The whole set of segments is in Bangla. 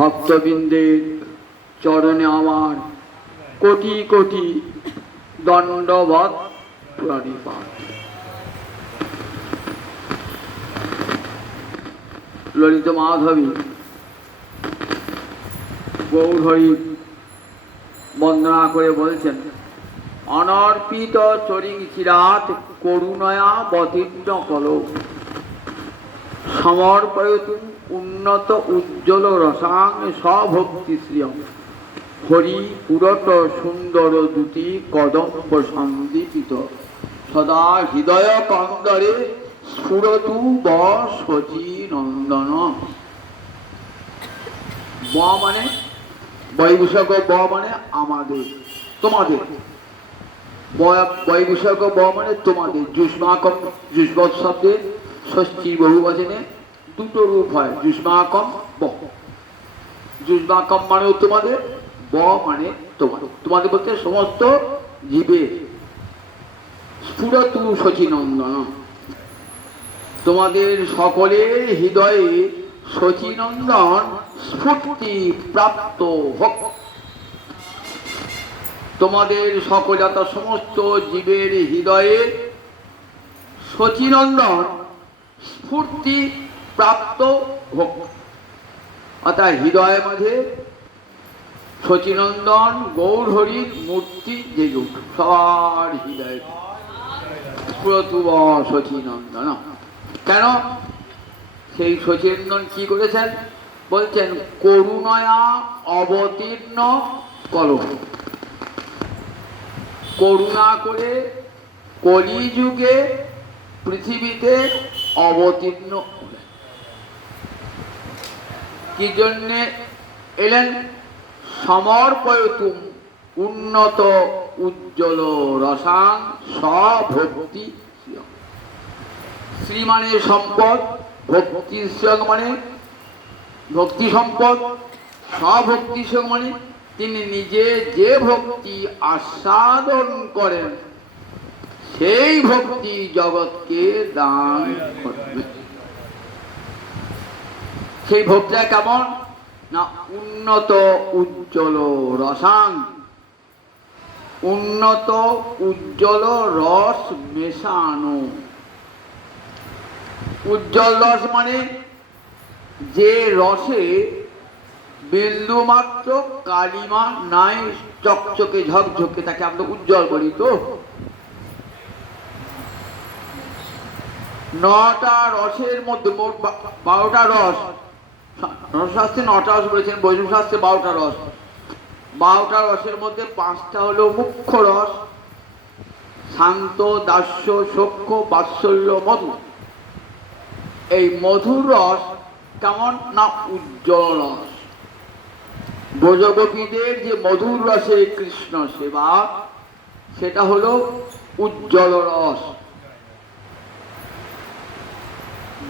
ভক্তবৃন্দের চরণে আমার কোটি কোটি দণ্ডবৎ প্রণিপাত। ললিত মাধবী গৌরহরি বন্দনা করে বলছেন, অনর্পিত চরিং চিরাত করুণয়া বতীর্ণ কল সমর্পয়তু উন্নত উজ্জ্বল রসাং স্বভক্তি শ্রিয়ম হরি পুরট সুন্দর দ্যুতি কদম্ব সন্দীপিত সদা হৃদয় কন্দরে স্ফুরতু বসচি নন্দন। ব মানে বৈভূষক, ব মানে আমাদের, তোমাদের। বৈভূষক ব মানে তোমাদের। যুষ্মাকম, যুষ্মৎ শব্দে ষষ্ঠী বহুবচনে দুটো রূপ হয়, যুষ্মাকম ব। যুষ্মাকম মানে তোমাদের, ব মানে তোমাদের। তোমাদের বলতে সমস্ত জীবে। স্ফুরতু শচীনন্দন, তোমাদের সকলের হৃদয়ে শচীনন্দন স্ফূর্তি প্রাপ্ত হোক। তোমাদের সকল সমস্ত জীবের হৃদয়ে শচীনন্দন স্ফূর্তি প্রাপ্ত হোক। অর্থাৎ হৃদয়ের মাঝে শচীনন্দন গৌরহরির মূর্তি জেগে উঠুক সবার হৃদয়ে। স্ফুরতু শচীনন্দন। কেন সেই শচীনন্দন কি করেছেন বলছেন, করুণয়া অবতীর্ণ কলহ। করুণা করে কলিযুগে পৃথিবীতে অবতীর্ণ হলেন। কি জন্যে এলেন? সমর্পয়তুম উন্নত উজ্জ্বল রসাং স্বভক্তি। শ্রী মানে সম্পদ, ভক্তি মানে ভক্তি সম্পদ, স্বভক্তি মানে তিনি নিজে যে ভক্তি আস্বাদন করেন সেই ভক্তি জগৎকে দান করবেন। সেই ভক্তিটা কেমন না? উন্নত উজ্জ্বল রসাং, উন্নত উজ্জ্বল রস মেশানো। উজ্জ্বল রস মানে যে রসে বিন্দু মাত্র কালিমা নাই, চকচকে ঝকঝকে, তাকে আমরা উজ্জ্বল বলি। তো 9টা রসের মধ্যে মোট 12টা রস, রসশাস্ত্রে 9টা রস বলেছেন, বৈষ্ণব শাস্ত্রে 12টা রস। 12টা রসের মধ্যে 5টা হলো মুখ্য রস, শান্ত, দাস্য, সখ্য, বাৎসল্য, মধু। এই মধুর রস কেমন না? উজ্জ্বল রস। ব্রজগোপীদের যে মধুর রসে কৃষ্ণ সেবা, সেটা হলো উজ্জ্বল রস।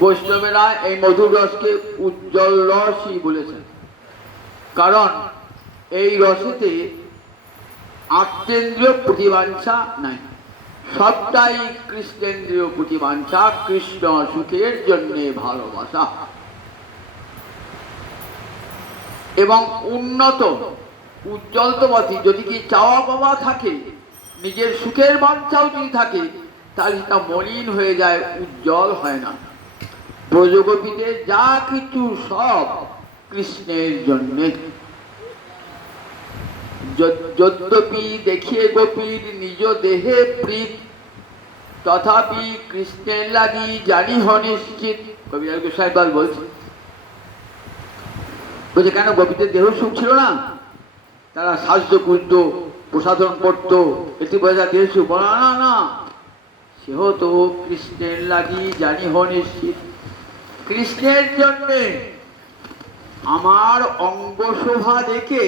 বৈষ্ণবেরা এই মধুর রসকে উজ্জ্বল রসই বলেছেন, কারণ এই রসেতে আত্মেন্দ্রিয় প্রতিবাঞ্ছা নাই, সবটাই কৃষ্ণেন্দ্রিয় প্রতিবাঞ্ছা, কৃষ্ণ সুখের জন্য ভালোবাসা। এবং উন্নত উজ্জ্বল তো বটে, যদি কি চাওয়া পাওয়া থাকে, নিজের সুখের বাঞ্ছাও যদি থাকে, তাহলে সেটা মলিন হয়ে যায়, উজ্জ্বল হয় না। ব্রজগোপীদের যা কিছু সব কৃষ্ণের জন্যে। যদ্যপি দেখিয়ে গোপীর নিজ দেহে প্রীত, তথাপি কৃষ্ণের লাগি জানি নিশ্চিত। কবিরাজ গোসাই পাল বলছে, বলছে কেন গোপীদের দেহ সুখ ছিল না? তারা সাহায্য করত, প্রসাধন করতো, এটি বোঝা দেহ সুখ। না না, সেও তো কৃষ্ণের লাগি জানি নিশ্চিত। কৃষ্ণের জন্যে আমার অঙ্গ শোভা দেখে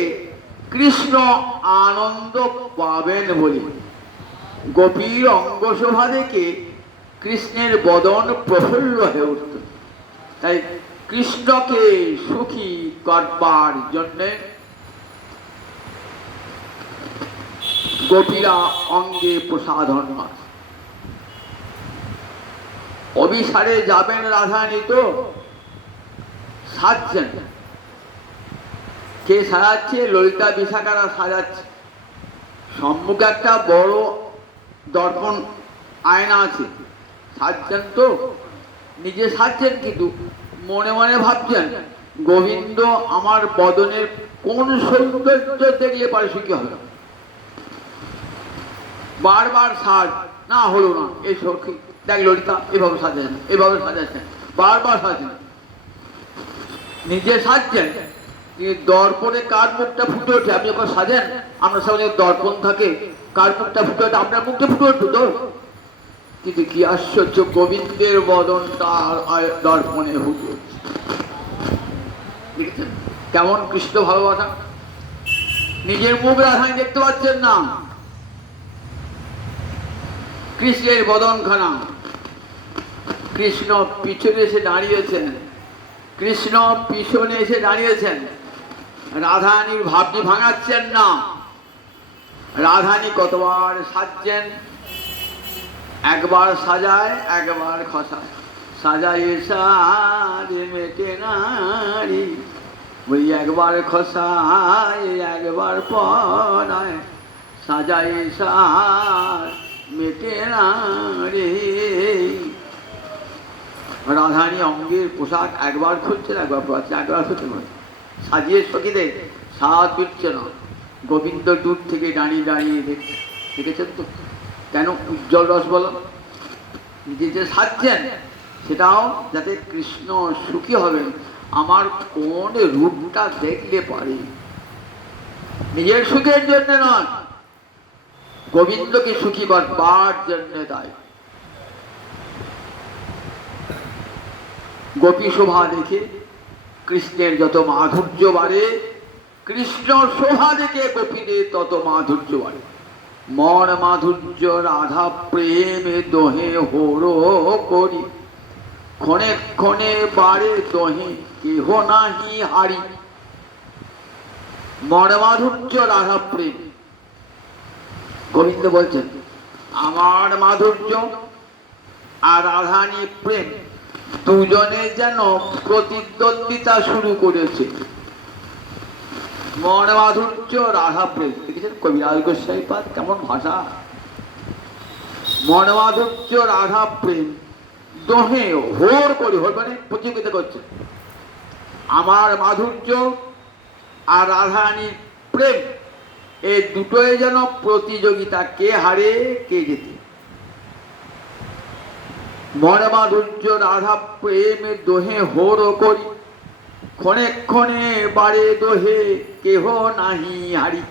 কৃষ্ণ আনন্দ পাবেন বলি, গোপীর অঙ্গ শোভা দেখে কৃষ্ণের বদন প্রফুল্ল হয়ে উঠত। তাই কৃষ্ণকে সুখী করবার জন্যে গোপীরা অঙ্গে প্রসাধন করে। অভিসারে যাবেন রাধারানী, তো সাজছেন, কে সাজাচ্ছে? ললিতা বিশাখারা সাজাচ্ছে। সম্মুখে একটা বড় দর্পণ আয়না আছে, সাজছেন তো, নিজে সাজছেন, কিন্তু মনে মনে ভাবছেন গোবিন্দ আমার বদনের কোন সৌন্দর্য দেখলে পারে সুখী হবে। বারবার সাজ, না হলো না, এই সখী দেখ ললিতা এভাবে সাজাচ্ছেন, এভাবে সাজাচ্ছেন, বারবার সাজছেন, নিজে সাজছেন। দর্পণে কার মুখটা ফুটে ওঠে? আপনি যখন সাজেন, আমরা সবাই দর্পণ থাকে, কার মুখটা ফুটে ওঠে? আপনার মুখটা ফুটে উঠতো তো। কিন্তু কি আশ্চর্য, গোবিন্দের বদনটা দর্পণে ফুটে উঠছে। দেখেছেন কেমন কৃষ্ণ ভালোবাসা? নিজের মুখ রাধানি দেখতে পাচ্ছেন না, কৃষ্ণের বদনখানা। কৃষ্ণ পিছনে এসে দাঁড়িয়েছেন, কৃষ্ণ পিছনে এসে দাঁড়িয়েছেন। রাধারানীর ভাবটি ভাঙাচ্ছেন না। রাধারানী কতবার সাজছেন, একবার সাজায় একবার খসায়। সাজায় সারে মেটে নারী, বলি একবার খসায় একবার পরায়। সাজায় সার মেটে নারী। রাধারানী অঙ্গের পোশাক একবার খুলছেন একবার পরাচ্ছেন, একবার খুলছেন, সাজিয়ে সখীদের সাজ দিচ্ছে না। গোবিন্দ দূর থেকে দাঁড়িয়ে দাঁড়িয়ে দেখেছেন তো কেন উজ্জ্বল রস বল। নিজে যে সাজছেন সেটাও যাতে কৃষ্ণ সুখী হবেন, আমার কোন রূপটা দেখলে পারে, নিজের সুখের জন্য নয়, গোবিন্দকে সুখী করবার জন্য। তাই গোপী শোভা দেখে কৃষ্ণের যত মাধুর্য বাড়ে, কৃষ্ণ শোভা দেখে গোপীদের তত মাধুর্য বাড়ে। মন মাধুর্য রাধা প্রেমে দোহে হোরো করি, ক্ষণে ক্ষণে বাড়ে দোহে কেহ নাহি হারি। মন মাধুর্য রাধা প্রেম, গোবিন্দ বলছেন আমার মাধুর্য আর রাধারানী প্রেম দুজনে যেন প্রতিদ্বন্দ্বিতা শুরু করেছে। মন মাধুর্য রাধা প্রেম, দেখেছেন কবিরাজ গোস্বামী পাদ কেমন ভাষা। মন মাধুর্য রাধা প্রেম দোহে হোর করি, হোর মানে প্রতিযোগিতা করছে। আমার মাধুর্য আর রাধারানীর প্রেম এই দুটোই যেন প্রতিযোগিতা, কে হারে কে জেতে। মন মাধুর্য রাধা প্রেমে দোহে হোর করি, ক্ষণে ক্ষণে বাড়ে দোহে কেহ নাহি হারি।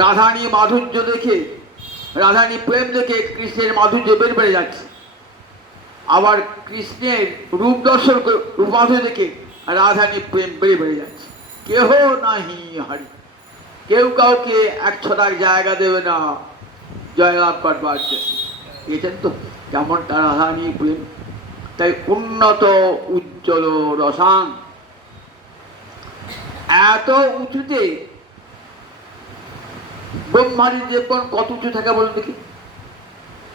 রাধারানী মাধুর্য দেখে, রাধারানী প্রেম দেখে কৃষ্ণের মাধুর্য বেড়ে যাচ্ছে। আবার কৃষ্ণের রূপ দর্শন রূপ মাধুর্য দেখে রাধারানী প্রেম বেড়ে যাচ্ছে। কেহ নাহি হারি, কেউ কাউকে এক ছটাক জায়গা দেবে না জয়লাভ করবার জন্য। দেখেছেন তো কেমন তার রাধারানীর প্রেম। তাই উন্নত উজ্জ্বল রসাং, এত উঁচুতে ব্রহ্মারী দেবগণ কত উঁচু থাকে বলুন দেখি।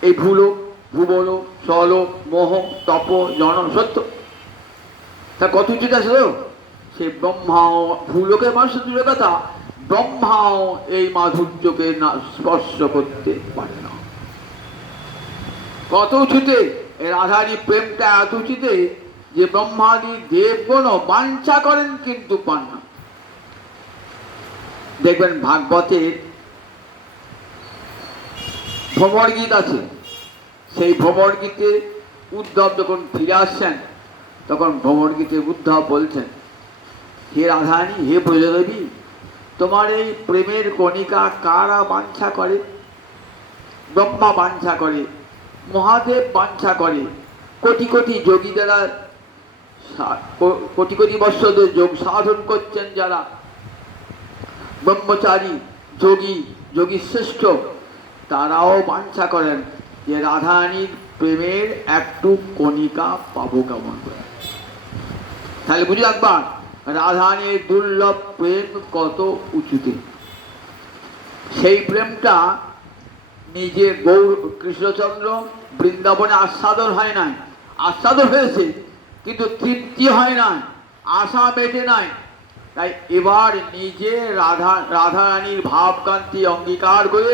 এই ভূলোক, ভুবন, স্বলোক, মোহ, তপ, জন, সত্য, তা কত উঁচুতে আছে। সে ব্রহ্মাও, ভূলোকের মানুষের দূরে কথা, ব্রহ্মাও এই মাধুর্যকে না স্পর্শ করতে পারে না। কত উঁচুতে এই রাধারানী প্রেমটা, এত উঁচুতে যে ব্রহ্মাদি দেবগণও বাঞ্ছা করেন কিন্তু পান না। দেখবেন ভাগবতের ভ্রমর গীত আছে, সেই ভ্রমর গীতে উদ্ধব যখন ফিরে আসছেন তখন ভ্রমর গীতে উদ্ধব বলছেন, হে রাধারানী, হে ব্রজদেবী, তোমার এই প্রেমের কণিকা কারা বাঞ্ছা করে? ব্রহ্মা বাঞ্ছা করে, মহাদেব বাঞ্ছা করে, কোটি কোটি যোগী যারা কোটি কোটি বৎসর যোগ সাধন করছেন, যারা ব্রহ্মচারী যোগী, যোগী শ্রেষ্ঠ, তারাও বাঞ্ছা করেন যে রাধারানীর প্রেমের একটু কণিকা পাবো কেমন করে। তাহলে বুঝি একবার রাধারানীর দুর্লভ প্রেম কত উঁচুতে। সেই প্রেমটা নিজে গৌর কৃষ্ণচন্দ্র বৃন্দাবনে আস্বাদন হয় নাই, আস্বাদন হয়েছে কিন্তু তৃপ্তি হয় না, আশা মেটে নাই। তাই এবার নিজে রাধারানীর ভাবকান্তি অঙ্গীকার করে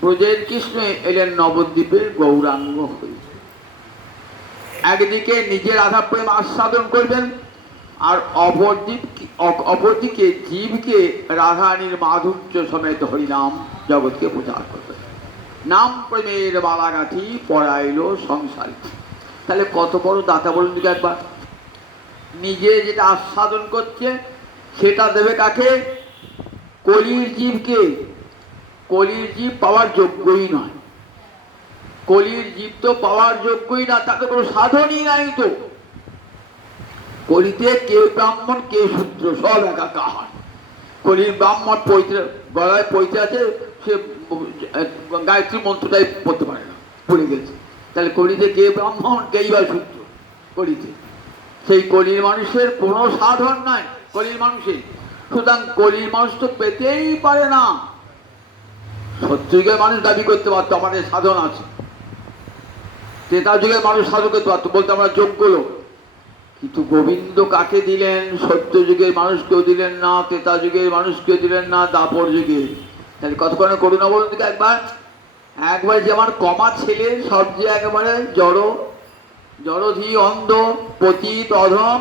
ব্রজের কৃষ্ণ এলেন নবদ্বীপের গৌরাঙ্গ হয়ে। একদিকে নিজের রাধা প্রেম আস্বাদন করবেন, আর অপরদিকে জীবকে রাধারানীর মাধুর্য সমেত হরিনাম জগৎকে প্রচার করবেন। নাম প্রেমের বালাগাঠি পড়াইল সংসারে। তাহলে কত বড় দাতা বলুন দিকে একবার। নিজে যেটা আস্বাদন করছে সেটা দেবে কাকে? কলির জীবকে। কলির জীব পাওয়ার যোগ্যই নয়। কলির জীব তো পাওয়ার যোগ্যই না, তাকে কোনো সাধনই নাই। তো কলিতে কে ব্রাহ্মণ কে শূদ্র সব একাকার। কলির ব্রাহ্মণ পৈত্র গলায় পৈতে আছে, সে গায়ত্রী মন্ত্রটাই পড়তে পারে না, ভুলে গেছে। তাহলে কলিতে কে ব্রাহ্মণ কেই বা শূদ্র কলিতে। সেই কলির মানুষের কোনো সাধন নাই কলির মানুষের। সুতরাং কলির মানুষ তো পেতেই পারে না। সত্যযুগের মানুষ দাবি করতে পারতো আমাদের সাধন আছে, ত্রেতা যুগের মানুষ সাধন করতে পারতো, বলতে আমরা যোগ্য লোক। কিন্তু গোবিন্দ কাকে দিলেন? সত্যযুগের মানুষকেও দিলেন না, ত্রেতা যুগের মানুষকেও দিলেন না, দাপর যুগে। তাহলে কতক্ষণে করুণা বলুন থেকে একবার। একবার যে আমার কমা ছেলে, সব যে একেবারে জড়ধী অন্ধ পতিত অধম,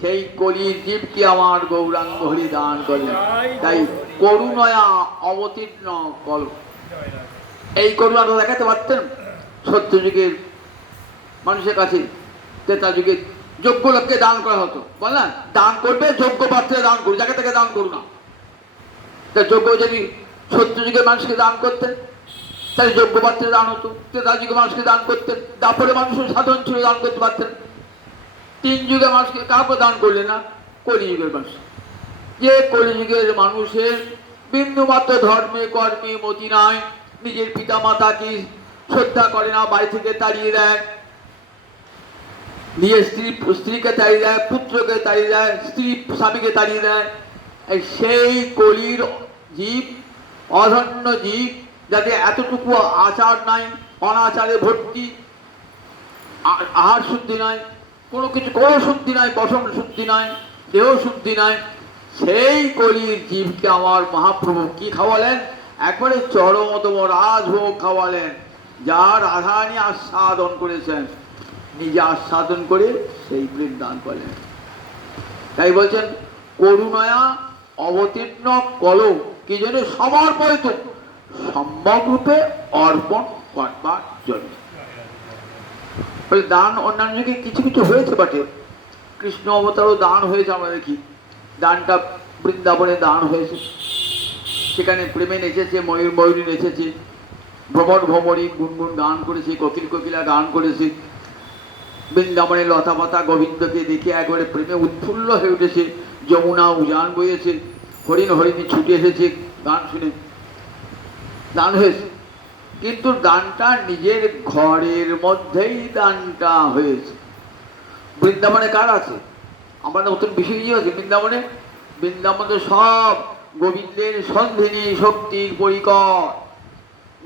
সেই কলির জীবকে আমার গৌরাঙ্গ হরি দান করলেন। তাই করুণয়া অবতীর্ণ কল। এই করুণাটা দেখাতে পারতেন সত্যযুগের মানুষের কাছে। ত্রেতা যুগে যোগ্য লোককে দান করা হতো, বললেন দান করবে যোগ্য পাত্রে দান করুন, যাকে তাকে দান করুন না। তা যোগ্য যদি সত্যযুগের মানুষকে দান করতেন তাহলে যোগ্য পাত্রে দান হতো। ত্রেতা যুগের মানুষকে দান করতেন, তারপরে মানুষের সাধন ছিল, দান করতে পারতেন। 3 যুগের মানুষকে কাউকে দান করলেন না, কলিযুগের মানুষ। যে কলিযুগের মানুষের বিন্দুমাত্র ধর্মে কর্মে মতি নাই, নিজের পিতা মাতাকে শ্রদ্ধা করে না, বাড়ি থেকে তাড়িয়ে দেয়, নিজের স্ত্রীকে তাড়িয়ে দেয়, পুত্রকে তাড়িয়ে দেয়, স্ত্রী স্বামীকে তাড়িয়ে দেয়। সেই কলির জীব, অধন্য জীব, যাতে এতটুকু আচার নাই, অনাচারে ভর্তি, আহার শুদ্ধি নাই, কোনো কিছু কোনো শুদ্ধি নাই, বসন শুদ্ধি নাই, দেহ শুদ্ধি নাই, সেই কলির জীবকে আমার মহাপ্রভু কি খাওয়ালেন? একবারে চরমতম রাজভোগ খাওয়ালেন, যা রাধারানী আস্বাদন করেছেন, নিজে আস্বাদন করে সেই প্রেম দান করলেন। তাই বলছেন করুণয়া অবতীর্ণ কল কি জন্য? সমর্পিত সম্যক রূপে অর্পণ করবার জন্য। দান অন্যান্য যুগে কিছু কিছু হয়েছে বটে, কৃষ্ণ অবতারও দান হয়েছে, আমরা দেখি দানটা বৃন্দাবনে দান হয়েছে, সেখানে প্রেমে নেচেছে, ময়ূরী নেচেছে, ভ্রমরী গুনগুন গান করেছে, কোকিলা গান করেছে। বৃন্দাবনে লতা পাতা গোবিন্দকে দেখে একবারে প্রেমে উৎফুল্ল হয়ে উঠেছে, যমুনা উজান বইয়েছে, হরিণী ছুটে এসেছে গান শুনে, দান হয়েছে। কিন্তু দানটা নিজের ঘরের মধ্যেই দানটা হয়েছে। বৃন্দাবনে কার আছে? আমাদের নতুন বিষয় কি আছে বৃন্দাবনে? বৃন্দাবনে সব গোবিন্দের সন্ধিনী শক্তির পরিকর।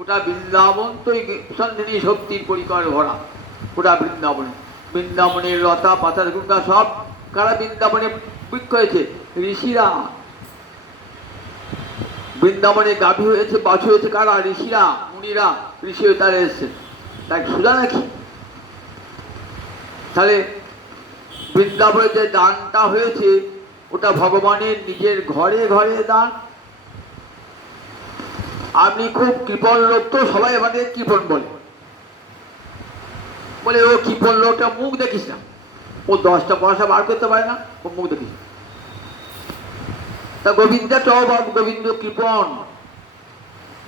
ওটা বৃন্দাবন তো সন্ধিনী শক্তির পরিকর ভরা, ওটা বৃন্দাবনে। বৃন্দাবনের লতা পাতার গুঙ্গা সব কারা বৃন্দাবনে বৃক্ষ হয়েছে? ঋষিরা। বৃন্দাবনে গাভী হয়েছে, বাছু হয়েছে কারা? ঋষিরা, মুনিরা, ঋষি তারা এসছে। তাই সুদা নাকি? তাহলে বৃন্দাবনে যে দানটা হয়েছে ওটা ভগবানের নিজের ঘরে ঘরে দান। আপনি খুব কৃপণ লোক তো, সবাই আমাদের কৃপণ বলে ও কৃপণ লোকটা মুখ দেখিস না, ও 10টা পয়সা বার করতে পারে না, ও মুখ দেখিস না। তা গোবিন্দা চবাব, গোবিন্দ কৃপণ,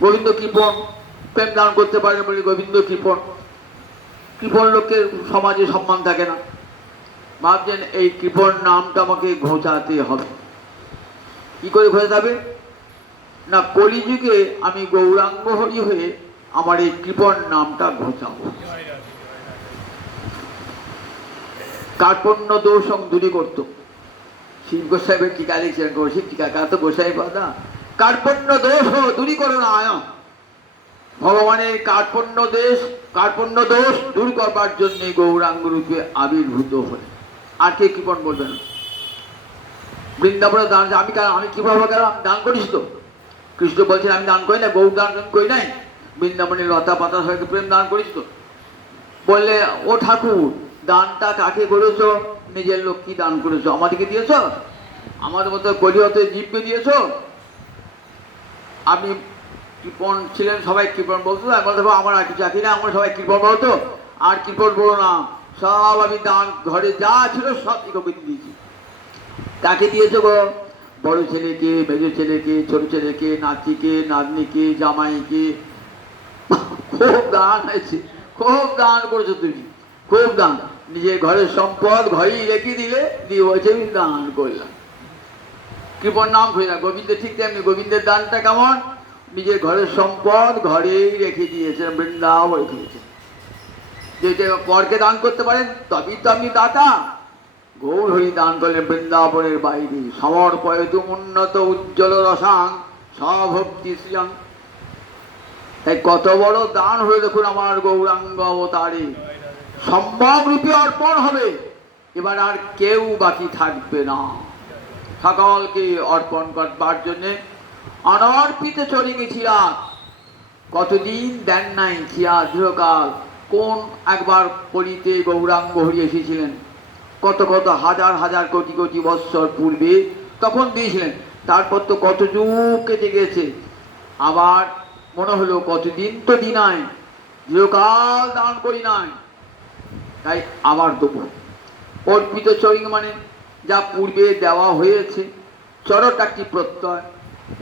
গোবিন্দ কৃপণ, প্রেম দান করতে পারে বলে গোবিন্দ কৃপণ। কৃপণ লোকের সমাজে সম্মান থাকে না, ভাবছেন এই কৃপণ নামটা আমাকে ঘোচাতে হবে। কি করে ঘোচাতে হবে? না, কলিযুগে আমি গৌরাঙ্গ হরি হয়ে আমার এই কৃপণ নামটা ঘোচাবো। কার্পণ্য দোষ দূরী করতো। শিব গোসাইবের টিকা লিখছেন, কৌশিক টিকা, তো গোসাই বাদা কার্পণ্য দোষ দূরী করো না আয়। ভগবানের কার্পণ্য দোষ দূর করবার জন্য গৌরাঙ্গ রূপে আবির্ভূত হলেন। আর কে কৃপণ বলবেন? বৃন্দাবনে দান, আমি কিভাবে গেলাম? দান করিস তো? কৃষ্ণ বলছেন আমি দান করি না, গৌর দান করি নাই, বৃন্দাবনের লতা পাতা সবাইকে প্রেম দান করিস তো? বললে ও ঠাকুর, দানটা কাকে করেছো? নিজের লক্ষ্মী দান করেছো, আমাদেরকে দিয়েছ? আমাদের মতো কলিহতে জীবকে দিয়েছ? আপনি কৃপণ ছিলেন, সবাই কৃপণ বলতো, আমি বলতে আমার আর কিছু চাকরি না, আমরা সবাই কৃপণ বলতো, আর কৃপণ বলো না, সব আমি দান ঘরে যা ছিল সব গোবিন্দ দিয়েছি। কাকে দিয়েছো গো? বড় ছেলেকে, মেজো ছেলেকে, ছোট ছেলেকে, নাতিকে, নাতনিকে, জামাইকে। খুব দান হয়েছে, খুব দান করেছো তুমি, খুব দান। নিজের ঘরের সম্পদ ঘরেই রেখে দিলে, দিয়ে বলছে আমি দান করলাম। কৃপণ নাম খুঁজে না। গোবিন্দ ঠিক তেমনি, গোবিন্দের দানটা কেমন? নিজের ঘরের সম্পদ ঘরেই রেখে দিয়েছেন, বৃন্দাবন দিয়েছেন। যেটা পরকে দান করতে পারেন তবেই তো আপনি দাতা। গৌর হরি দান করলেন বৃন্দাবনের বাইরে। সমর্পয়তু উন্নত উজ্জ্বল রসাং স্বভক্তি শ্রিয়াং। তাই কত বড় দান হয়ে দেখুন আমার গৌরাঙ্গ অবতারে। সম্ভব রূপে অর্পণ হবে, এবার আর কেউ বাকি থাকবে না। সকলকে অর্পণ করবার জন্যে অনর্পিত চলে গেছিলাম। কতদিন দেন নাই খিয়া দীর্ঘকাল। কোন একবার পরিতে গৌরাঙ্গ হরি এসেছিলেন, কত কত হাজার হাজার কোটি কোটি বৎসর পূর্বে তখন দিয়েছিলেন। তারপর তো কত যুগ কেটে গেছে, আবার মনে হলো কতদিন তো দি নাই, দীর্ঘকাল দান করি নাই, তাই আবার দেবো। অর্পিত চরিং মানে যা পূর্বে দেওয়া হয়েছে। চরট একটি প্রত্যয়,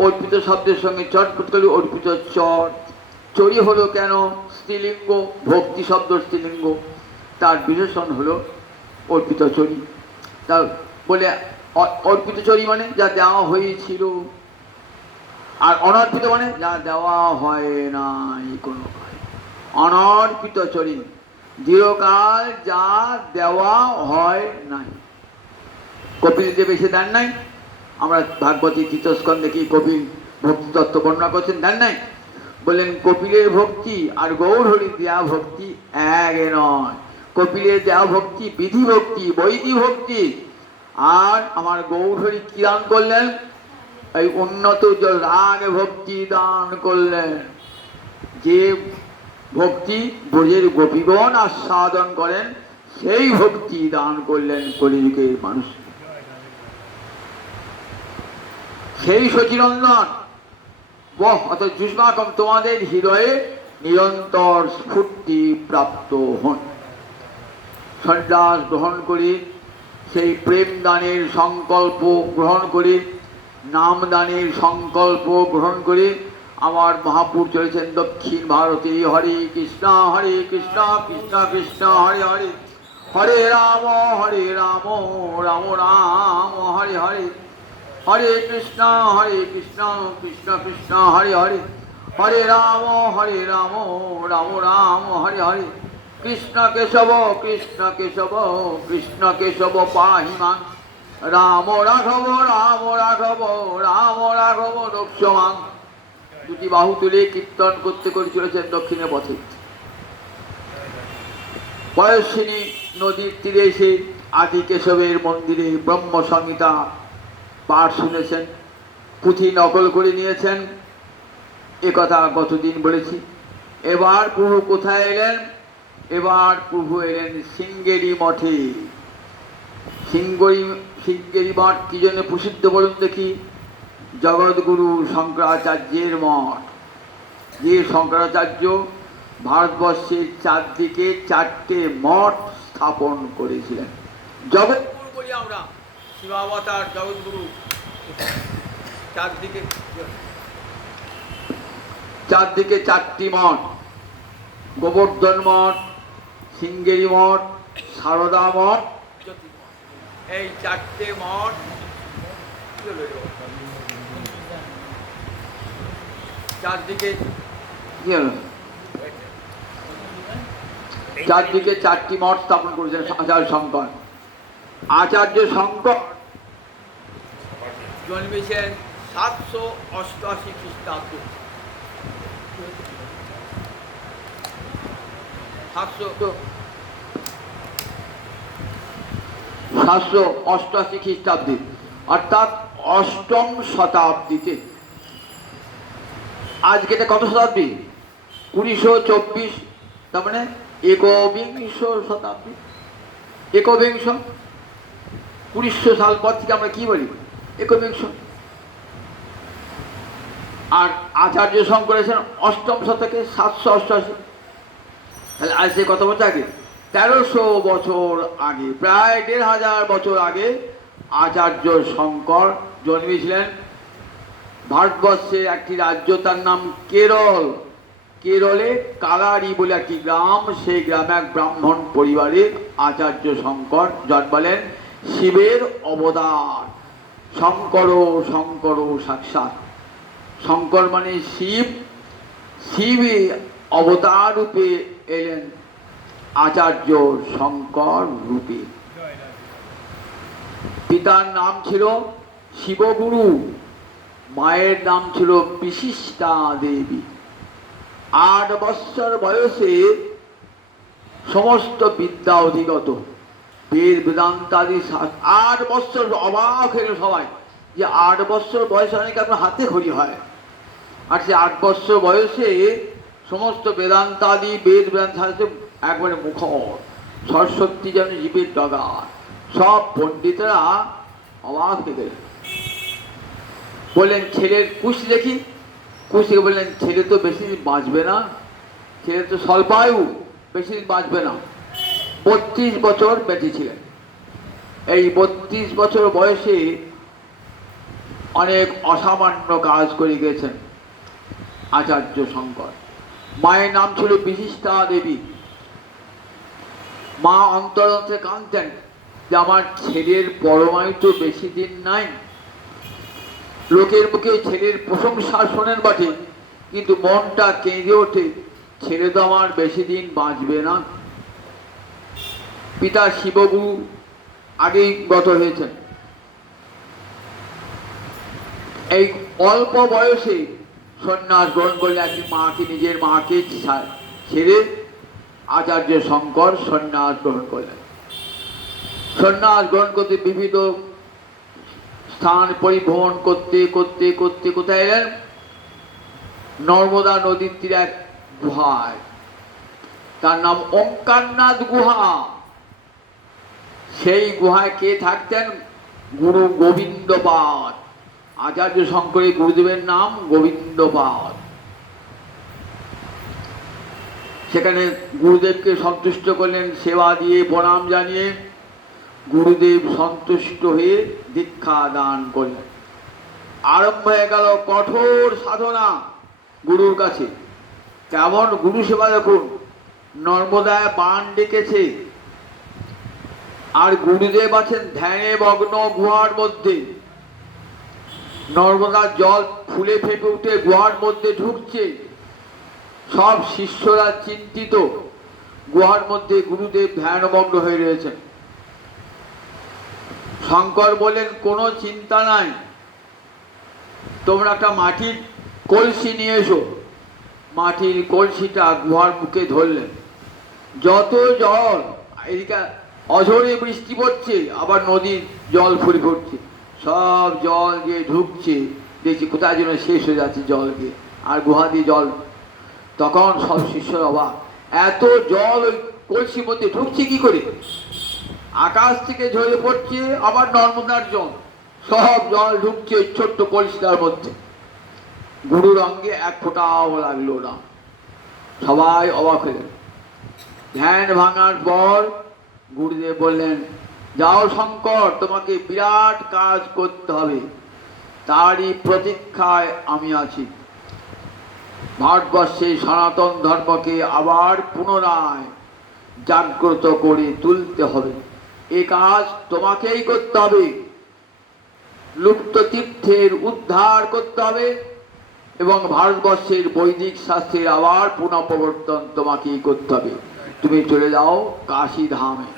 অর্পিত শব্দের সঙ্গে চট করলে অর্পিত চর। চরি হলো কেন? স্ত্রীলিঙ্গ, ভক্তি শব্দ স্ত্রীলিঙ্গ, তার বিশেষণ হলো অর্পিত চরি। তার বলে অর্পিত চরি মানে যা দেওয়া হয়েছিল, আর অনর্পিত মানে যা দেওয়া হয় নাই কোনো। অনর্পিত চরি দীর্ঘকাল যা দেওয়া হয় নাই। কপিল দেব এসে দেন নাই? আমরা ভাগবতী তৃতীয় স্কন্ধে কি কপিল ভক্তি তত্ত্ব বর্ণনা করছেন, দেন নাই? বললেন কপিলের ভক্তি আর গৌর হরির দেয়া ভক্তি এক নয়। কপিলের দেয়া ভক্তি বিধি ভক্তি, বৈধি ভক্তি, আর আমার গৌর হরি কি দান করলেন? এই উন্নত রাগ ভক্তি দান করলেন। যে ভক্তি ব্রজের গোপীগণ আস্বাদন করেন, সেই ভক্তি দান করলেন কলিযুগের মানুষ। সেই সচিনন্দন অত যুষ্মাকম তোমাদের হৃদয়ে নিরন্তর স্ফূর্তি প্রাপ্ত হন। সন্ন্যাস গ্রহণ করে, সেই প্রেম দানের সংকল্প গ্রহণ করে, নাম দানের সংকল্প গ্রহণ করে আমার মহাপুর চলেছেন দক্ষিণ ভারতে। হরে কৃষ্ণ কৃষ্ণ কৃষ্ণ হরে হরে, হরে রাম রাম রাম হরে হরে, হরে কৃষ্ণ কৃষ্ণ কৃষ্ণ হরে হরে, হরে রাম রাম রাম হরে হরে। কৃষ্ণ কেশব কৃষ্ণ কেশব পাহি মাং, রাম রাঘব রক্ষমাং। দুটি বাহু তুলে কীর্তন করতে করে চলেছেন দক্ষিণের পথে। পয়স্বিনী নদীর তীরে এসে আদি কেশবের মন্দিরে ব্রহ্ম সংহিতা পাঠ শুনেছেন, পুঁথি নকল করে নিয়েছেন। এ কথা গতদিন বলেছি। এবার প্রভু কোথায় এলেন? এবার প্রভু এলেন সিঙ্গেরি মঠে। সিঙ্গেরি মঠ কি জন্য প্রসিদ্ধ বলুন দেখি? জগৎগুরু শঙ্করাচার্যের মঠ। যে শঙ্করাচার্য ভারতবর্ষের চারদিকে 4টে মঠ স্থাপন করেছিলেন। জগৎগুরু বলি আমরা, শিবাবতার জগৎগুরু। চারদিকে 4টি মঠ, গোবর্ধন মঠ, সিঙ্গেরি মঠ, সারদা মঠ, এই 4টে মঠ। চারদিকে 4টি মঠ স্থাপন করেছেন আচার্য শঙ্কর। আচার্য শঙ্কর জন্মেছেন 788 খ্রিস্টাব্দে। 788 খ্রিস্টাব্দে, অর্থাৎ অষ্টম শতাব্দীতে। আজকে এটা কত শতাব্দী? 2024, তার মানে একবিংশ শতাব্দী। একবিংশ 1900 সাল পর থেকে আমরা কি বলি? একবিংশ। আর আচার্য শঙ্কর এসেছেন অষ্টম শতকে, 788। তাহলে আজ সে কত বছর আগে? 1300 বছর আগে, প্রায় 1500 বছর আগে আচার্য শঙ্কর জন্মেছিলেন। ভারতবর্ষে একটি রাজ্য, তার নাম কেরল। কেরলে কালারি বলে একটি গ্রাম, সেই গ্রামে এক ব্রাহ্মণ পরিবারে আচার্য শঙ্কর জন্মালেন। শিবের অবতার, শঙ্কর শঙ্কর সাক্ষাৎ। শঙ্কর মানে শিব, শিবে অবতার রূপে এলেন আচার্য শঙ্কর রূপে। পিতার নাম ছিল শিবগুরু, মায়ের নাম ছিল বিশিষ্টা দেবী। 8 বৎসর বয়সে সমস্ত বিদ্যা অধিগত, বেদ বেদান্তাদি। 8 বৎসর, অবাক হইল সবাই যে 8 বৎসর বয়সে অনেক আপনার হাতে খড়ি হয়, আর সে 8 বৎসর বয়সে সমস্ত বেদান্তাদি, বেদ বেদান্ত একবারে মুখর। সরস্বতী যেন জীবের ডগা। সব পণ্ডিতরা অবাক হয়ে গেলেন, বললেন ছেলের কুশ দেখি। কুশ থেকে বললেন ছেলে তো বেশি দিন বাঁচবে না, ছেলে তো স্বল্পায়ু, বেশি দিন বাঁচবে না। 32 বছর বেঁচে ছিলেন। এই 32 বছর বয়সে অনেক অসামান্য কাজ করে গেছেন আচার্য শঙ্কর। মায়ের নাম ছিল বিশিষ্টা দেবী। মা অন্তরে কাঁদতেন যে আমার ছেলের পরমায়ু তো বেশি দিন নাই। লোকের মুখে ছেলের প্রশংসা শোনেন বটে, কিন্তু মনটা কেঁদে ওঠে, ছেলে তো আমার বেশি দিন বাঁচবে না। পিতা শিবগুরু আগেই গত হয়েছেন। এই অল্প বয়সে সন্ন্যাস গ্রহণ করলে একটি মাকে, নিজের মাকে ছেড়ে আচার্য শঙ্কর সন্ন্যাস গ্রহণ করলেন। সন্ন্যাস গ্রহণ করতে বিভিন্ন স্থান পরিভ্রমণ করতে করতে করতে কোথায় এলেন? নর্মদা নদীর তীরে এক গুহায়, তার নাম ওঙ্কারনাথ গুহা। সেই গুহায় কে থাকতেন? গুরু গোবিন্দপাদ। আচার্য শঙ্করের গুরুদেবের নাম গোবিন্দপাদ। সেখানে গুরুদেবকে সন্তুষ্ট করলেন, সেবা দিয়ে প্রণাম জানিয়ে গুরুদেব সন্তুষ্ট হয়ে দীক্ষা দান করলেন। আরম্ভ হয়ে গেল কঠোর সাধনা গুরুর কাছে। কেমন গুরু সেবা দেখুন, নর্মদায় বান ডেকেছে, আর গুরুদেব আছেন ধ্যানে মগ্ন গুহার মধ্যে। নর্মদার জল ফুলে ফেপে উঠে গুহার মধ্যে ঢুকছে। সব শিষ্যরা চিন্তিত, গুহার মধ্যে গুরুদেব ধ্যানমগ্ন হয়ে রয়েছেন। শঙ্কর বলেন কোনো চিন্তা নাই, তোমরা একটা মাটির কলসি নিয়ে এসো। মাটির কলসিটা গুহার মুখে ধরলেন। যত জল, এদিকে অঝরে বৃষ্টি পড়ছে, আবার নদীর জল ফুলে পড়ছে, সব জল দিয়ে ঢুকছে। দেখছি কোথায় যেন শেষ হয়ে যাচ্ছে জল দিয়ে, আর গুহা দিয়ে জল। তখন সব শিষ্যরা অবাক, এত জল ওই কলসির মধ্যে ঢুকছে কি করে? আকাশ থেকে ঝরে পড়ছে, আবার নর্মদার জল, সব জল ঢুকছে ছোট্ট কলসিটার মধ্যে। গুরুর অঙ্গে এক ফোঁটাও লাগলো না। সবাই অবাক হয়ে গেল। ধ্যান ভাঙার পর গুরুদেব বললেন, যাও শঙ্কর, তোমাকে বিরাট কাজ করতে হবে, তারই প্রতীক্ষায় আমি আছি। ভারতবর্ষে সনাতন ধর্মকে আবার পুনরায় জাগ্রত করে তুলতে হবে। এ কাজ তোমাকেই করতে হবে। লুপ্ত তীর্থের উদ্ধার করতে হবে এবং ভারতবর্ষের বৈদিক শাস্ত্রের আবার পুনঃপ্রবর্তন তোমাকেই করতে হবে। তুমি চলে যাও কাশী ধামে।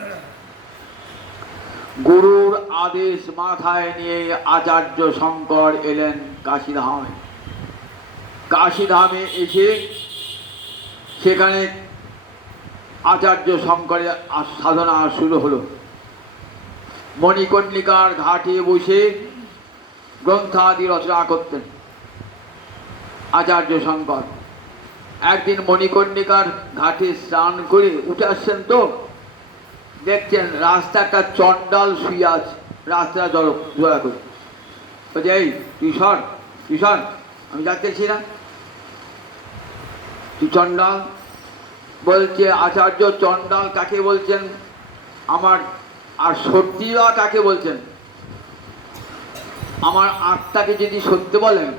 গুরুর আদেশ মাথায় নিয়ে আচার্য শঙ্কর এলেন কাশী ধামে। কাশী ধামে এসে সেখানে আচার্য শঙ্করের সাধনা শুরু হলো। মণিকর্ণিকার ঘাটে বসে গ্রন্থাদি রচনা করতেন আচার্য শঙ্কর। একদিন মণিকর্ণিকার ঘাটে স্নান করে উঠে আসছেন, তো দেখছেন রাস্তা একটা চণ্ডাল শুয়ে আছে, রাস্তা জোড়া করে বলছে, এই তুই সর, আমি যাচ্ছি না, তুই চণ্ডাল। বলছে আচার্য, চণ্ডাল কাকে বলছেন আমার, আর সত্যিরা কাকে বলছেন? আমার আত্মাকে যদি সত্যি বলেন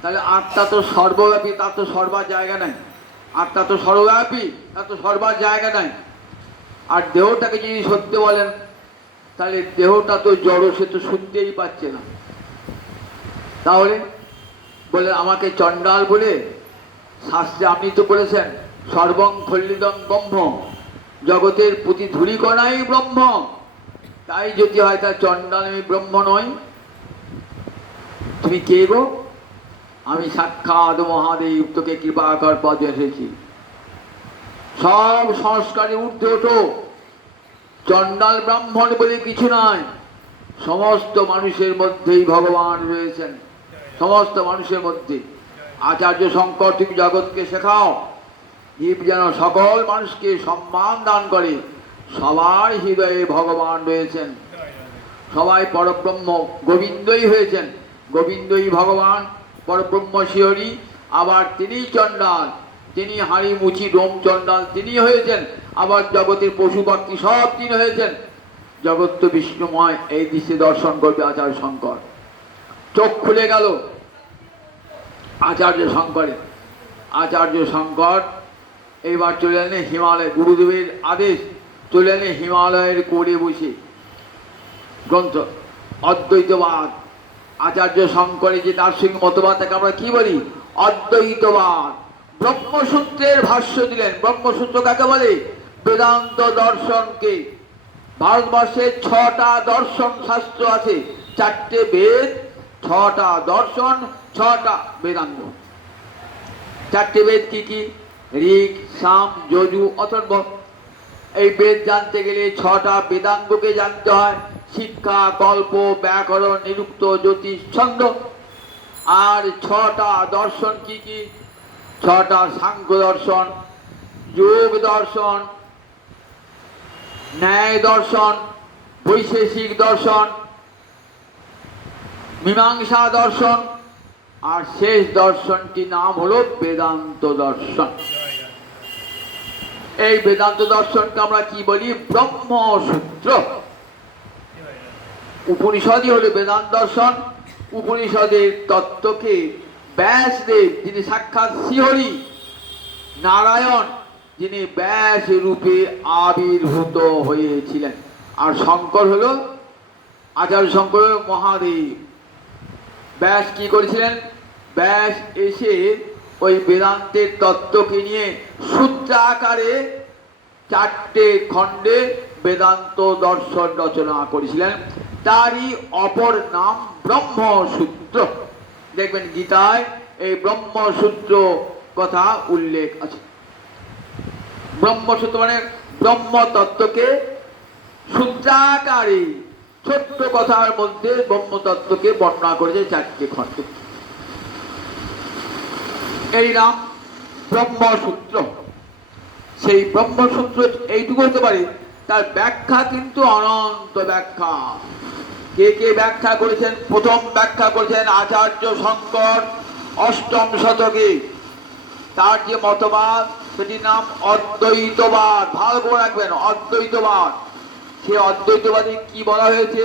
তাহলে আত্মা তো সর্বব্যাপী, তার তো সর্বার জায়গা নাই। আত্মা তো সর্বব্যাপী, তার তো সর্বার জায়গা নাই। আর দেহটাকে যদি সত্যি বলেন তাহলে দেহটা তো জড়, সে তো শুনতেই পাচ্ছে না। তাহলে বলে আমাকে চণ্ডাল বলে, শাস্ত্রে আপনি তো বলেছেন সর্বং খল্লিদং ব্রহ্ম, জগতের প্রতি ধূলিকণাই ব্রহ্ম। তাই যদি হয় তা চণ্ডাল, আমি ব্রহ্ম নই। তুমি কে গো? আমি সাক্ষাৎ মহাদেব, তোকে কৃপা কর পদে এসেছি। সব সংস্কারে ঊর্ধ্বে ওঠো, চণ্ডাল ব্রাহ্মণ বলে কিছু নয়। সমস্ত মানুষের মধ্যেই ভগবান রয়েছেন, সমস্ত মানুষের মধ্যে। আচার্য শঙ্কর তুমি জগৎকে শেখাও, জীব যেন সকল মানুষকে সম্মান দান করে। সবার হৃদয়ে ভগবান রয়েছেন, সবাই পরব্রহ্ম গোবিন্দই হয়েছেন, গোবিন্দই ভগবান, পরব্রহ্ম শিহরি। আবার তিনিই চণ্ডাল, তিনি হাঁড়ি মুচি ডোম চণ্ডাল তিনি হয়েছেন। আবার জগতের পশু পাখি সব তিনি হয়েছেন। জগৎ তো বিষ্ণুময়, এই দৃশ্যে দর্শন করবে আচার্য শঙ্কর। চোখ খুলে গেল আচার্য শঙ্করের। আচার্য শঙ্কর এইবার চলে এলেন হিমালয়, গুরুদেবের আদেশ, চলে এলেন হিমালয়ের কোলে বসে গ্রন্থ অদ্বৈতবাদ। আচার্য শঙ্করের যে দার্শনিক মতবাদ তাকে আমরা কি বলি? অদ্বৈতবাদ। ব্রহ্মসূত্রের ভাষ্য দিলেন। ব্রহ্মসূত্র কাকে বলে? বেদান্ত দর্শনকে। ভারতবর্ষে 6টা দর্শন শাস্ত্র আছে, 4টে বেদ, 6টা দর্শন, 6টা বেদান্ত। 4টে বেদ কি কি? ঋক, সাম, যজু, অথর্ব। এই বেদ জানতে গেলে 6টা বেদাঙ্গকে জানতে হয়। শিক্ষা, কল্প, ব্যাকরণ, নিরুক্ত, জ্যোতিষ, ছন্দ। আর 6টা দর্শন কি কি? 6টা সাংখ্য দর্শন, যোগ দর্শন, ন্যায় দর্শন, বৈশেষিক দর্শন, মীমাংসা দর্শন, আর শেষ দর্শনটি নাম হলো বেদান্ত দর্শন। এই বেদান্ত দর্শনকে আমরা কি বলি? ব্রহ্মসূত্র। উপনিষদই হলো বেদান্ত দর্শন। উপনিষদের তত্ত্বকে ব্যাসদেব, যিনি সাক্ষাৎ শ্রীহরি নারায়ণ, যিনি ব্যাস রূপে আবির্ভূত হয়েছিলেন। আর শঙ্কর হলো আচার্য শঙ্কর মহাদেব। ব্যাস কি করেছিলেন? ব্যাস এসে ওই বেদান্তের তত্ত্বকে নিয়ে সূত্র আকারে 4টে খণ্ডে বেদান্ত দর্শন রচনা করেছিলেন। তারই অপর নাম ব্রহ্মসূত্র। দেখবেন গীতায় এই ব্রহ্মসূত্র কথা উল্লেখ আছে। ব্রহ্মসূত্র মানে ব্রহ্ম তত্ত্বকে সূত্রাকারে ছোট্ট কথার মধ্যে ব্রহ্ম তত্ত্বকে বর্ণনা করেছে 4টে খণ্ডে। এই নাম ব্রহ্মসূত্র। সেই ব্রহ্মসূত্র এইটুকু হতে পারে, তার ব্যাখ্যা কিন্তু অনন্ত ব্যাখ্যা। কে কে ব্যাখ্যা করেছেন? প্রথম ব্যাখ্যা করেছেন আচার্য শঙ্কর 8ম শতকে। তার যে মতবাদ সেটির নাম অদ্বৈতবাদ। ভালো করে রাখবেন, অদ্বৈতবাদ। সে অদ্বৈতবাদে কি বলা হয়েছে?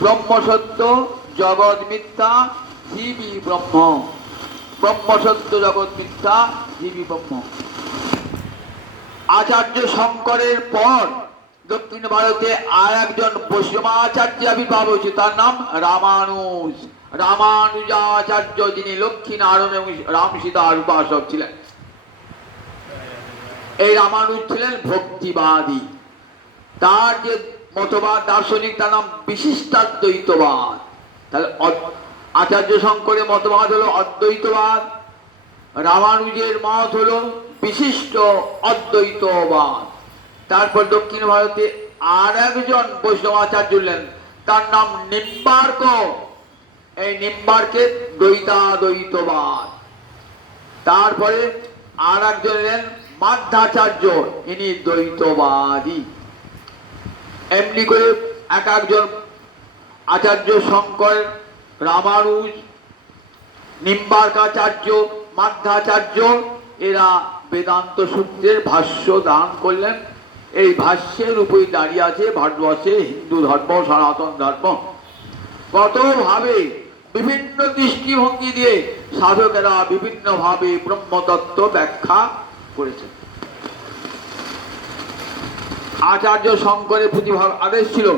ব্রহ্ম সত্য, জগৎ মিথ্যা, জীবই ব্রহ্ম। ব্রহ্ম সত্য, জগৎ মিথ্যা, জীবই ব্রহ্ম। আচার্য শঙ্করের পর দক্ষিণ ভারতে আর একজন বৈষ্ণবাচার্য আবির্ভাব হয়েছে, তার নাম রামানুজ। রামানুজাচার্য, যিনি লক্ষ্মীনারায়ণ এবং রাম সীতার উপাসক ছিলেন। এই রামানুজ ছিলেন ভক্তিবাদী। তার যে মতবাদ দার্শনিক তার নাম বিশিষ্টাদ্বৈতবাদ। তাহলে আচার্য শঙ্করের মতবাদ হলো অদ্বৈতবাদ, রামানুজের মত হলো বিশিষ্ট অদ্বৈতবাদ। তারপর দক্ষিণ ভারতে আর একজন বৈষ্ণবাচার্য এলেন, তার নাম নিম্বার্ক। এই নিম্বার্কের দ্বৈতাদ্বৈতবাদ। তারপরে আর একজন এলেন মাধ্যাচার্য, ইনি দ্বৈতবাদী। এমনি করে এক একজন আচার্য, শঙ্কর, রামানুজ, নিম্বার্কাচার্য, মাধ্যাচার্য, এরা বেদান্ত সূত্রের ভাষ্য দান করলেন। এই ভাষ্যের উপরই দাঁড়িয়ে আছে ভারতবর্ষে হিন্দু ধর্ম, সনাতন ধর্ম। কতভাবে বিভিন্ন দৃষ্টিভঙ্গি দিয়ে সাধকেরা বিভিন্নভাবে ব্রহ্মতত্ত্ব ব্যাখ্যা করেছেন। আচার্য শঙ্করের প্রতি আদেশ ছিল